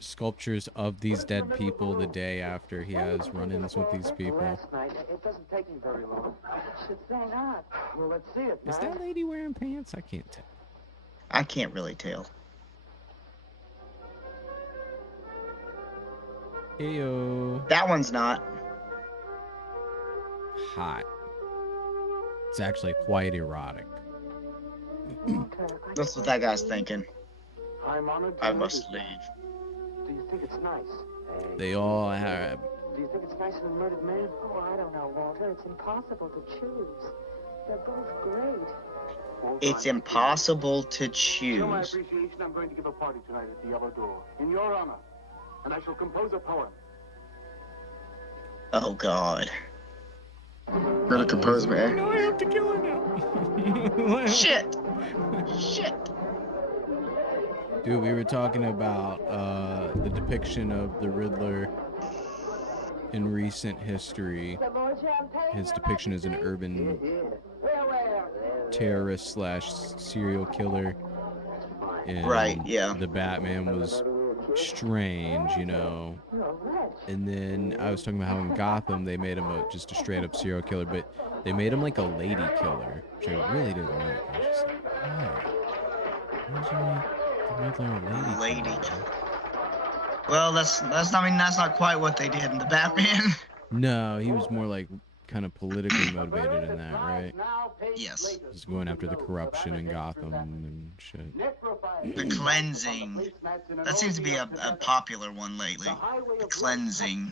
sculptures of these dead people the day after he has run-ins with these people. Last night, it doesn't take me very long. should say not? Well, let's see it. Is that lady wearing pants? I can't tell. I can't really tell. Heyo. That one's not. Hot. It's actually quite erotic. That's what that guy's thinking. I'm honored to I know must you. leave. Do you think it's nice? They all have. Do you think it's nicer than Murdered Man? Oh, I don't know, Walter. It's impossible to choose. They're both great. It's impossible to To show my choose. appreciation, I'm going to give a party tonight at the Yellow Door in your honor, and I shall compose a poem. Oh God. Gonna compose me. No, I have to kill her now. Shit! Shit! Dude, we were talking about the depiction of the Riddler in recent history. Some more champagne, His Your depiction as an Majesty? urban Where? terrorist slash serial killer. And Right, yeah. the Batman was strange, you know. You're a wretch. And then I was talking about how in Gotham they made him just a straight up serial killer, but they made him like a lady killer, which I really didn't like. I was just like, why? Why would you make the Riddler a lady Lady killer? Well, that's not, I mean, that's not quite what they did in the Batman. No, he was more like kind of politically motivated in that, right? Yes. Just going after the corruption in Gotham and shit. The cleansing. That seems to be a popular one lately. The cleansing.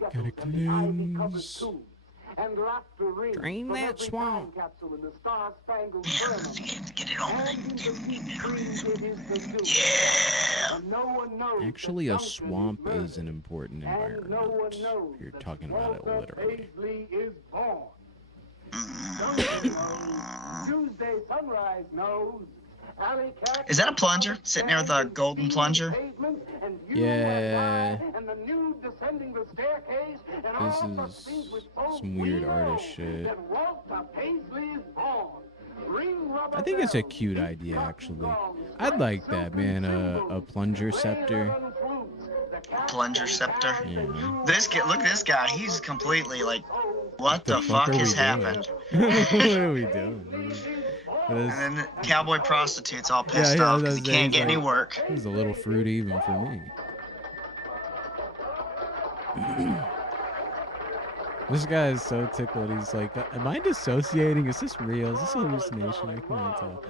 Gotta cleanse. Drain that swamp. Get it on. Actually, a swamp is an important environment. If you're talking about it literally. Tuesday sunrise knows. Alley cat Is that a plunger? Sitting there with a golden plunger? Yeah. And the nude descending the staircase and This all the is scenes with both some weird we artist know shit. that Walter Paisley is born. Ring rubber I think it's a bells, cute idea, actually. I'd like that, man. A plunger scepter. Plunger scepter? Yeah. This kid, look at this guy. He's completely like, what the fuck are we has doing? happened? What are we doing? And then the cowboy prostitute's all Yeah, pissed yeah, off I because was he gonna say, can't he's get any like- work. This is a little fruity even for me. This guy is so tickled. He's like, am I dissociating? Is this real? Is this hallucination? I can't tell.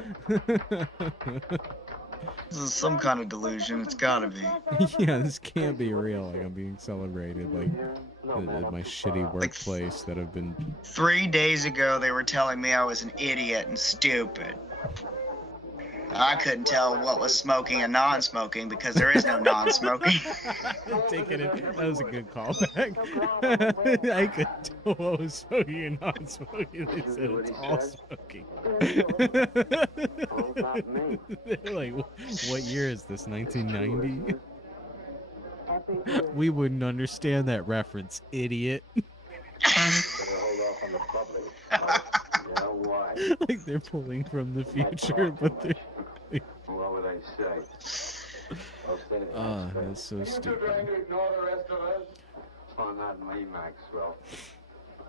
This is some kind of delusion. It's gotta be. Yeah, this can't be real. Like, I'm being celebrated. Like, at my shitty workplace that I've been... 3 days ago, they were telling me I was an idiot and stupid. I couldn't tell what was smoking and non-smoking because there is no non-smoking. Taking it. That was a good callback. I could tell what was smoking and non-smoking. They said it's all smoking. They're like, what year is this? 1990? We wouldn't understand that reference, idiot. Hold off on the public. You know why? Like they're pulling from the future, but they're... What would I say? Ah, that's so stupid. Oh, not me, Maxwell.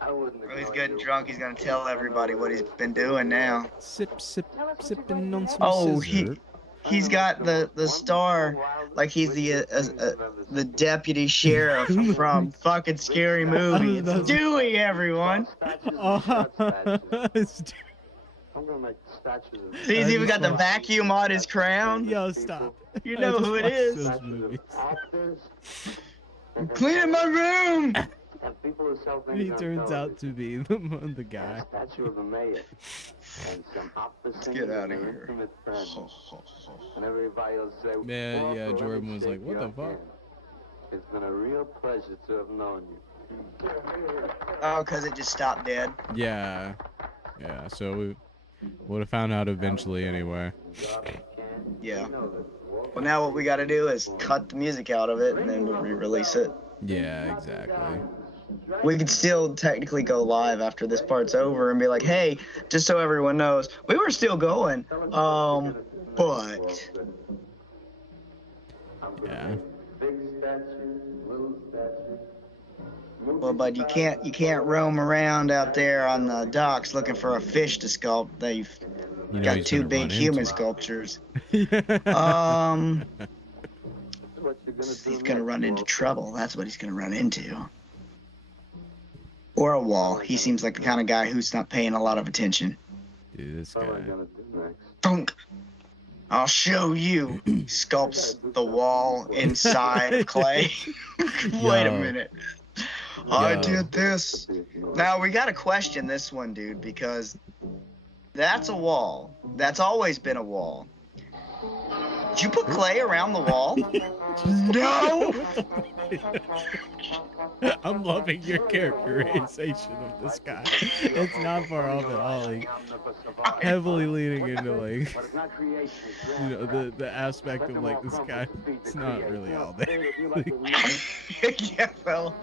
I wouldn't When he's ignore getting you. drunk, he's gonna tell everybody what he's been doing now. Sipping on some Oh, scissor. he's got the star like he's the deputy sheriff from fucking Scary Movie. It's Dewey, everyone. I'm gonna make statues of See, he's even got the vacuum on his crown. Yo, stop. You know who it is. Those movies. actors I'm cleaning my room. and people who sell things He on turns out to be the guy. a statue of the mayor and some opera Let's singers get out of and here. intimate friends. And everybody will say, Man, "Walter, yeah, let me Jordan was shake like, what your the fuck? hand." It's been a real pleasure to have known you. Oh, because it just stopped dead. Yeah. Yeah, so we would have found out eventually anyway. Yeah. Well, now what we got to do is cut the music out of it, and then we'll re-release it. Yeah, exactly. We could still technically go live after this part's over and be like, hey, just so everyone knows, we were still going. But Yeah. well, but you can't roam around out there on the docks looking for a fish to sculpt. They've You know got he's two gonna big run human into. sculptures. Yeah. He's gonna run into trouble. That's what he's gonna run into. Or a wall. He seems like the kind of guy who's not paying a lot of attention. Dude, this What am I guy. gonna do next? Thunk. I'll show you. He sculpts the wall inside of clay. Wait a Yo. minute. I Yo. did this. Now we gotta question this one, dude, because that's a wall. That's always been a wall. Did you put clay around the wall? No! I'm loving your characterization of this guy. It's not far off at all. Like, heavily leaning into like, you know, the aspect of like this guy. It's not really all there. Yeah, well,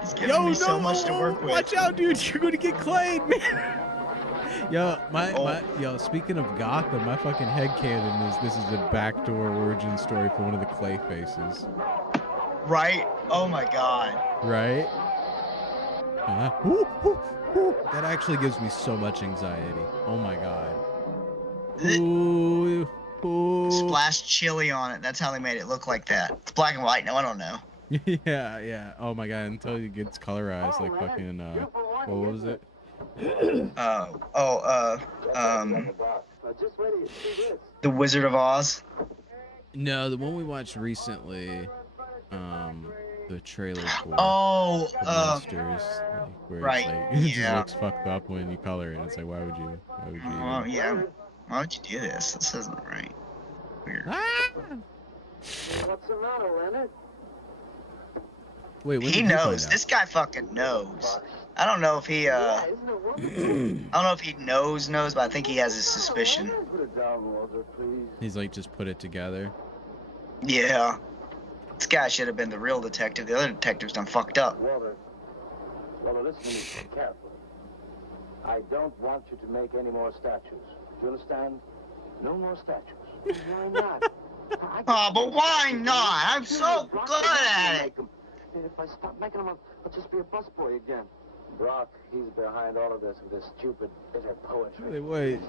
he's giving me so much to work with. Watch out, dude! You're gonna get clayed, man. Yo, speaking of Gotham, my fucking headcanon is this is a backdoor origin story for one of the clay faces. Right? Oh my god. Right? That actually gives me so much anxiety. Oh my god. Ooh, ooh. Splash chili on it. That's how they made it look like that. It's black and white. No, I don't know. Yeah, yeah. Oh my god, until it gets colorized like fucking what was it? The Wizard of Oz. No, the one we watched recently, the trailer for Oh, the Monsters, like, where right, it's like, it just yeah. looks fucked up when you color it. It's like, why would you Oh, even- yeah. Why would you do this? This isn't right. Weird. Ah! What's the matter, Leonard? Wait, when He did you find knows. out? This guy fucking knows. I don't know if he, I don't know if he knows, but I think he has his suspicion. Put it down, Walter, please. He's like, just put it together. Yeah. This guy should have been the real detective. The other detectives done fucked up. Walter, listen to me carefully. I don't want you to make any more statues. Do you understand? No more statues. Why not? Oh, but why not? I'm so good at it. If I stop making them, I'll just be a busboy again. Brock, he's behind all of this with his stupid, bitter poetry. Wait,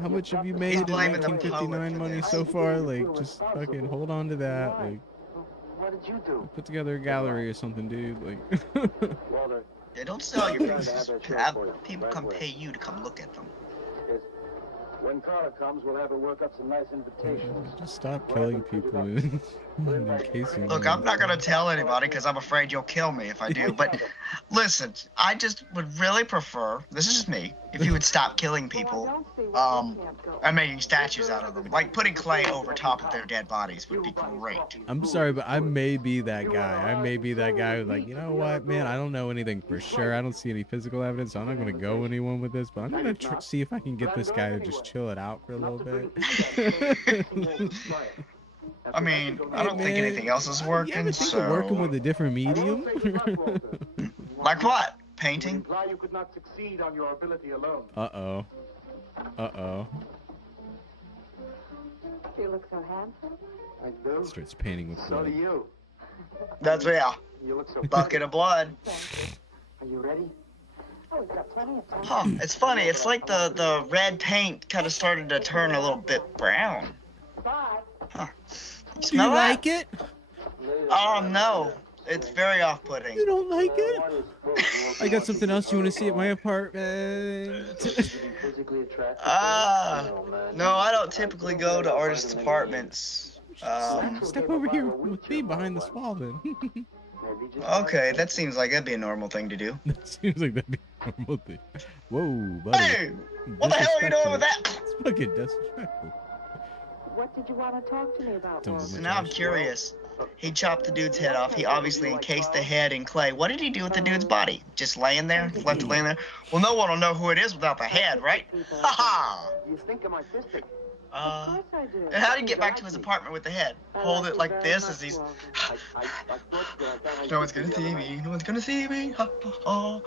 how much have you made in blaming the 1959 poet for money this. so far? Like, just fucking hold on to that. Like, What did you do? put together a gallery or something, dude. Like, Walter, Yeah, don't sell your pieces. Have people come pay you to come look at them. when Carla comes, we'll have her work up some nice invitations. just stop killing people in casing. Look, I'm not gonna tell anybody because I'm afraid you'll kill me if I do. But listen, I just would really prefer, this is just me, if you would stop killing people, and making statues out of them. Like putting clay over top of their dead bodies would be great. I'm sorry, but I may be that guy. I may be that guy who's like, you know what, man, I don't know anything for sure. I don't see any physical evidence, so I'm not going to go anyone with this, but I'm going to see if I can get this guy to just chill it out for a little bit. I mean, I don't think anything else is You working, ever think of working with a different medium? Like what? Painting? Imply you could not succeed on your ability alone. Uh-oh. Uh-oh. You look so handsome. I do. Starts painting with So do blood. you. That's, yeah, You look so bucket of blood. Are you ready? Oh, we've got plenty of time. Huh, it's funny, it's like the red paint kind of started to turn a little bit brown. Bye. Huh. You Do you smell that? like it? Oh, no. It's very off-putting. You don't like it? I got something else you want to see at my apartment. Physically attractive? No, I don't typically go to artists' apartments. Step over here with me behind this wall, then. Okay, that seems like that'd be a normal thing to do. That seems like that'd be a normal thing. Whoa, buddy. Hey! What the hell are you doing with that? It's fucking disrespectful. What did you want to talk to me about, Don't Walter? So now I'm curious. He chopped the dude's head off. He obviously encased the head in clay. What did he do with the dude's body? Just laying there? Left it laying there? Well, no one will know who it is without the head, right? Ha ha! You think of my sister. Of course I do. And how did he get back to his apartment with the head? Hold it like this as he's... I thought No one's gonna see me. No one's gonna see me. Ha ha ha. Oh,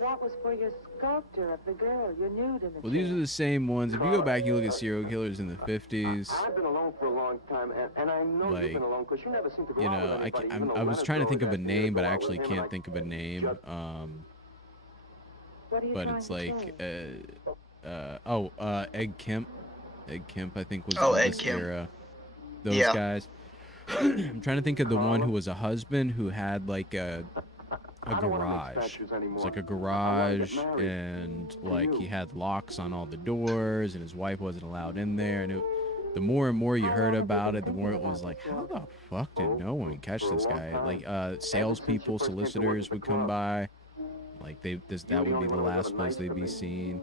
that was for your sculpture of the girl, your nude in the Well, these are the same ones. If you go back, you look at serial killers in the 50s. I've been alone for a long time, and I know Like, you've been alone because you never seem to go You out with know, anybody, even though I was Leonard trying to girl think of a got together name, to but go I out actually with him, and can't think of a name. What are you But trying it's to like, say? Ed Kemp. Ed Kemp, I think, was Oh, of Ed this Kemp. era. Those Yeah. guys. I'm trying to think of the one who was a husband who had like a garage. It's like a garage, and like he had locks on all the doors, and his wife wasn't allowed in there. And the more and more you heard about it, the more it was like, how the fuck did no one catch this guy? Like salespeople, solicitors would come by, like that would be the last place they'd be seen,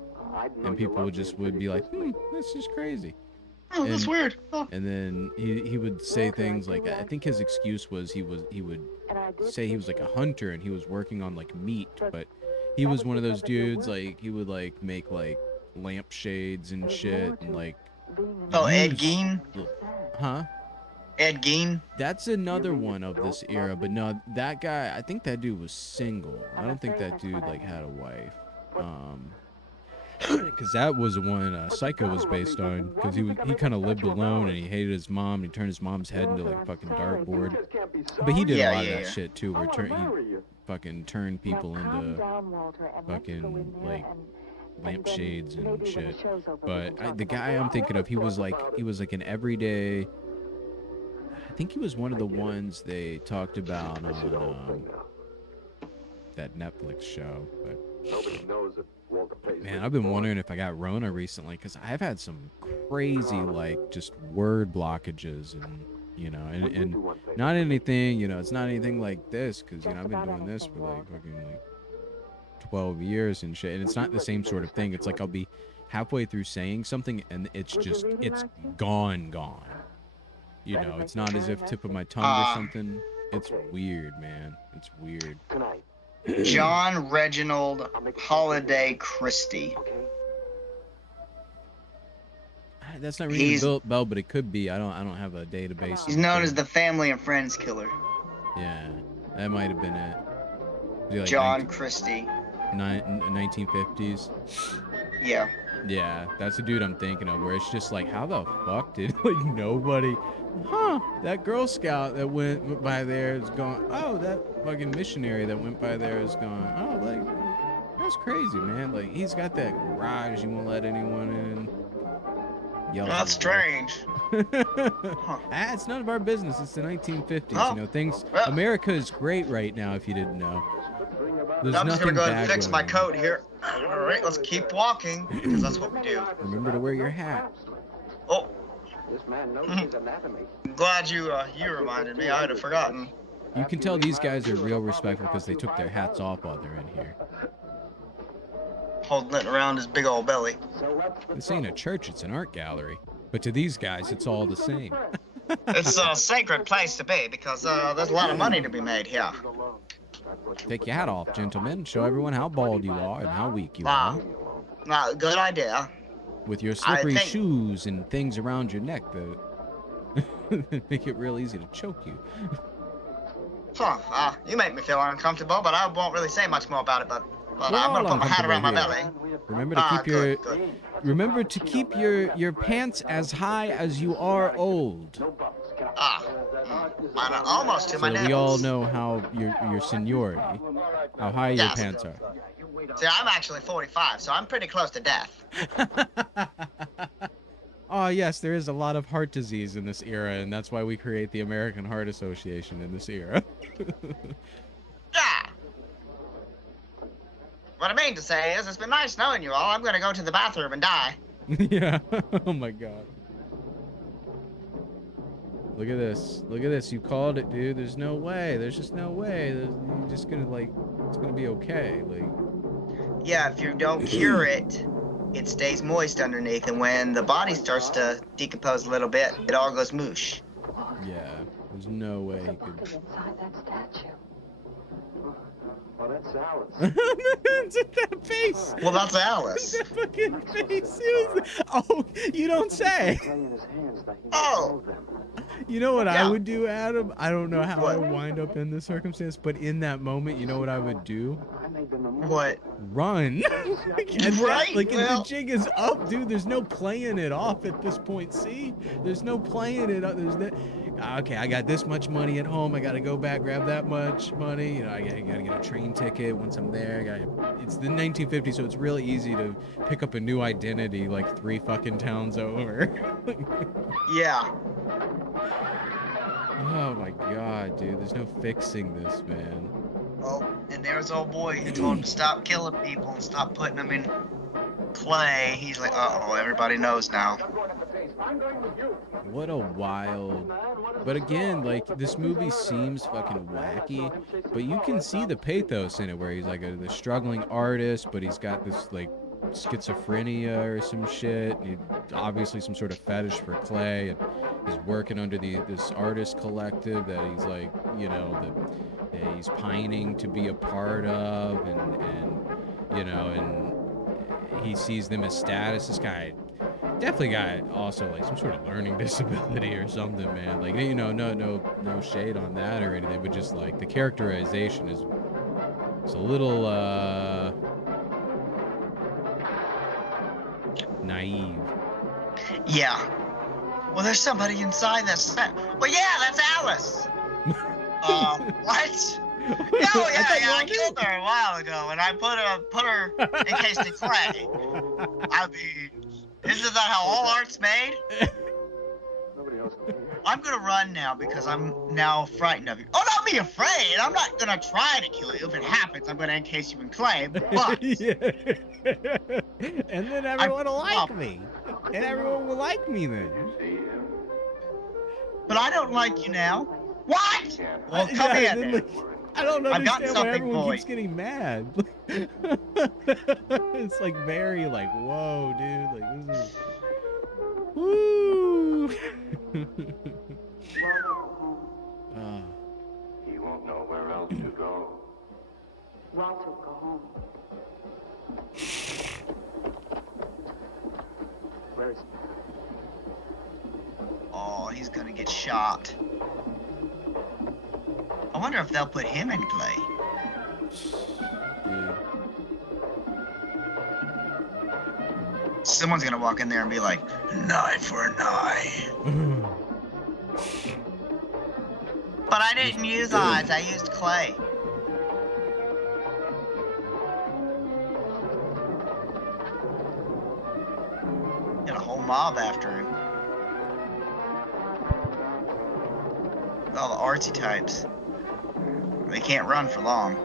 and people would be like, that's just crazy. Oh, that's weird. Oh. And then he would say things like, I think his excuse was he would say he was like a hunter and he was working on like meat, but he was one of those dudes, like he would like make like lampshades and shit, and like Oh, Ed use- Gein? Huh? Ed Gein? That's another one of this era, but no, that guy, I think that dude was single. I don't think that dude like had a wife. Because that was the one Psycho was based on. Because he kind of lived alone and he hated his mom. He turned his mom's head into like fucking dartboard. But he did a lot of that shit too, where he fucking turned people into fucking like lampshades and shit. But the guy I'm thinking of, he was like an everyday. I think he was one of the ones they talked about on that Netflix show. But Nobody knows that Walter pays. man, I've been wondering if I got Rona recently, because I've had some crazy like just word blockages, and you know, and not anything, you know, it's not anything like this, because you know I've been doing this for like fucking like 12 years and shit, and it's not the same sort of thing. It's like I'll be halfway through saying something and it's gone. You know, it's not as if tip of my tongue or something. It's weird, man. It's weird. Tonight. John Reginald Holiday Christie. That's not ringing a bell, but it could be. I don't have a database. He's known as the Family and Friends Killer. Yeah, that might have been it. Was he like John Christie. 1950s. Yeah. Yeah, that's the dude I'm thinking of. Where it's just like, how the fuck did like nobody? That Girl Scout that went by there is gone. Oh, that fucking missionary that went by there is gone. Oh, like that's crazy, man. Like he's got that garage. He won't let anyone in. That's strange. It's none of our business. It's the 1950s. Oh. You know, things. America is great right now. If you didn't know, there's I'm just gonna nothing go bad ahead and fix my going coat here. All right, let's keep walking because that's what we do. on. Remember to wear your hat. Oh, This man knows his anatomy. I'm glad you reminded me. I would have forgotten. You can tell these guys are real respectful because they took their hats off while they're in here. Holding it around his big old belly. This ain't a church, it's an art gallery. But to these guys, it's all the same. It's a sacred place to be because there's a lot of money to be made here. Take your hat off, gentlemen. Show everyone how bald you are and how weak you are. Good idea. With your slippery think- shoes and things around your neck that make it real easy to choke you. You make me feel uncomfortable, but I won't really say much more about it. But We're I'm gonna all put my hat around my uncomfortable belly. Remember to keep your Good. remember to keep your pants as high as you are old. Mine are almost to So my that we all nipples. know how your seniority, how high your Yes. pants are. See, I'm actually 45, so I'm pretty close to death. Oh yes, there is a lot of heart disease in this era, and that's why we create the American Heart Association in this era. What I mean to say is, it's been nice knowing you all. I'm gonna go to the bathroom and die. Yeah. Oh my god. Look at this. Look at this. You called it, dude. There's no way. There's just no way. You're just gonna like, it's gonna be okay. Like. Yeah, if you don't cure it, it stays moist underneath, and when the body starts to decompose a little bit, it all goes moosh. Yeah, there's no way he could. What's inside that statue? Well, that's Alice. It's that face. Well, that's Alice. That fucking face. Oh, you don't say. Oh. You know what I Yeah. would do, Adam? I don't know how I What? would wind up in this circumstance, but in that moment, you know what I would do? What? Run. And Right, like, if well- the jig is up, dude, there's no playing it off at this point. See? There's no playing it up. There's no... Okay, I got this much money at home. I got to go back, grab that much money. You know, I got to get a train ticket once I'm there. It's the 1950s, so it's really easy to pick up a new identity like 3 fucking towns over. Yeah. Oh my god, dude. There's no fixing this, man. Oh, and there's old boy who told him to stop killing people and stop putting them in clay. He's like, uh-oh, everybody knows now. What a wild... But again, like, this movie seems fucking wacky, but you can see the pathos in it, where he's like the struggling artist, but he's got this, like, schizophrenia or some shit. Obviously some sort of fetish for clay, and he's working under this artist collective that he's like, you know, that he's pining to be a part of, and you know, and he sees them as status. This guy definitely got also like some sort of learning disability or something, man. Like, you know, no shade on that or anything, but just like the characterization is a little naive. Yeah. Well, there's somebody inside that's... Well, yeah, that's Alice. What? No, yeah, I killed her a while ago, and I put her encased in clay. I mean, isn't that how all art's made? I'm gonna run now because I'm now frightened of you. Oh, don't be afraid. I'm not gonna try to kill you. If it happens, I'm gonna encase you in clay. But Yeah. And then everyone will like me. And everyone will like me then. but I don't like you now. What? Well, come Yeah, here. and then, Then. like, I don't I've got understand why something everyone for keeps getting mad. It's like very like, whoa, dude, like this is woo. Ah. He won't know where else to go. Walter, go home. Where is Oh, he's gonna get shot. I wonder if they'll put him in clay. Dude. Someone's gonna walk in there and be like, "An eye for an eye." But I didn't use eyes. I used clay. Got a whole mob after him. All the artsy types. They can't run for long.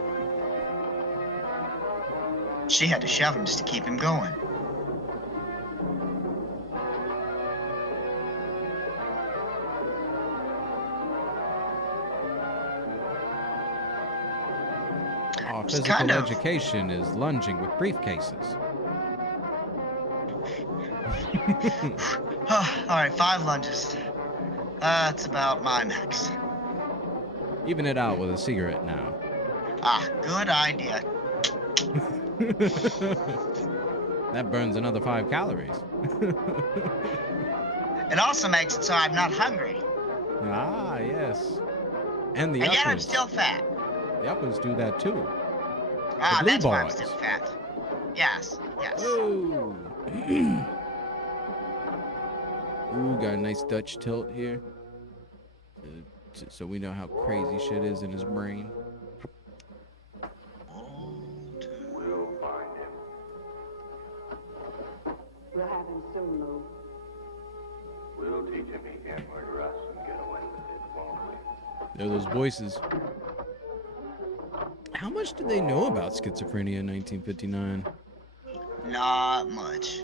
She had to shove him just to keep him going. Our It's physical kind of- education is lunging with briefcases. Alright, 5 lunges. That's about my max. Even it out with a cigarette now. Ah, good idea. That burns another 5 calories. It also makes it so I'm not hungry. Ah, yes. And the And yet I'm uppers. still fat. The uppers do that too. Ah, blue that's why I'm boys. still fat. Yes, yes. Ooh. Ooh, got a nice Dutch tilt here. So we know how crazy shit is in his brain. We'll find him. We'll have him soon, Lou. We'll teach him he can't murder us and get away with it, won't we? There are those voices. How much did they know about schizophrenia in 1959? Not much.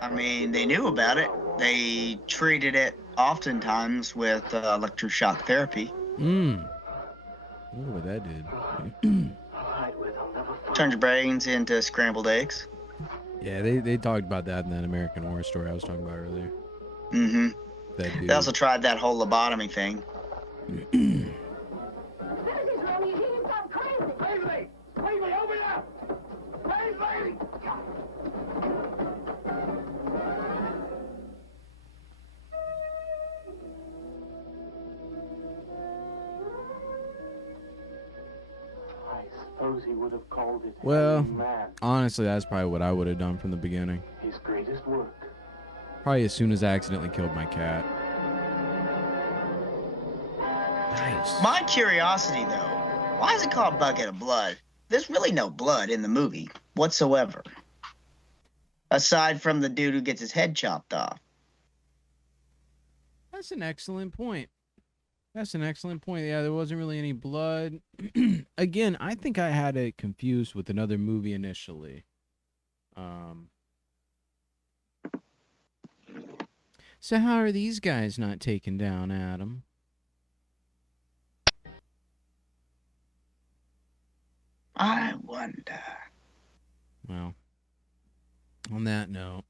I mean, they knew about it. They treated it oftentimes with electroshock therapy. I wonder what that did. I fight with, I'll never fight. Turned your brains into scrambled eggs. Yeah, they talked about that in that American Horror Story I was talking about earlier. Mm-hmm. That dude. They also tried that whole lobotomy thing. Paisley! Paisley, open up! Paisley! I suppose he would have called it Well, Helping Man, honestly, that's probably what I would have done from the beginning. his greatest work. Probably as soon as I accidentally killed my cat. Nice. My curiosity, though, why is it called Bucket of Blood? There's really no blood in the movie whatsoever. Aside from the dude who gets his head chopped off. That's an excellent point. That's an excellent point. Yeah, there wasn't really any blood. Again, I think I had it confused with another movie initially. So how are these guys not taken down, Adam? I wonder. Well, on that note,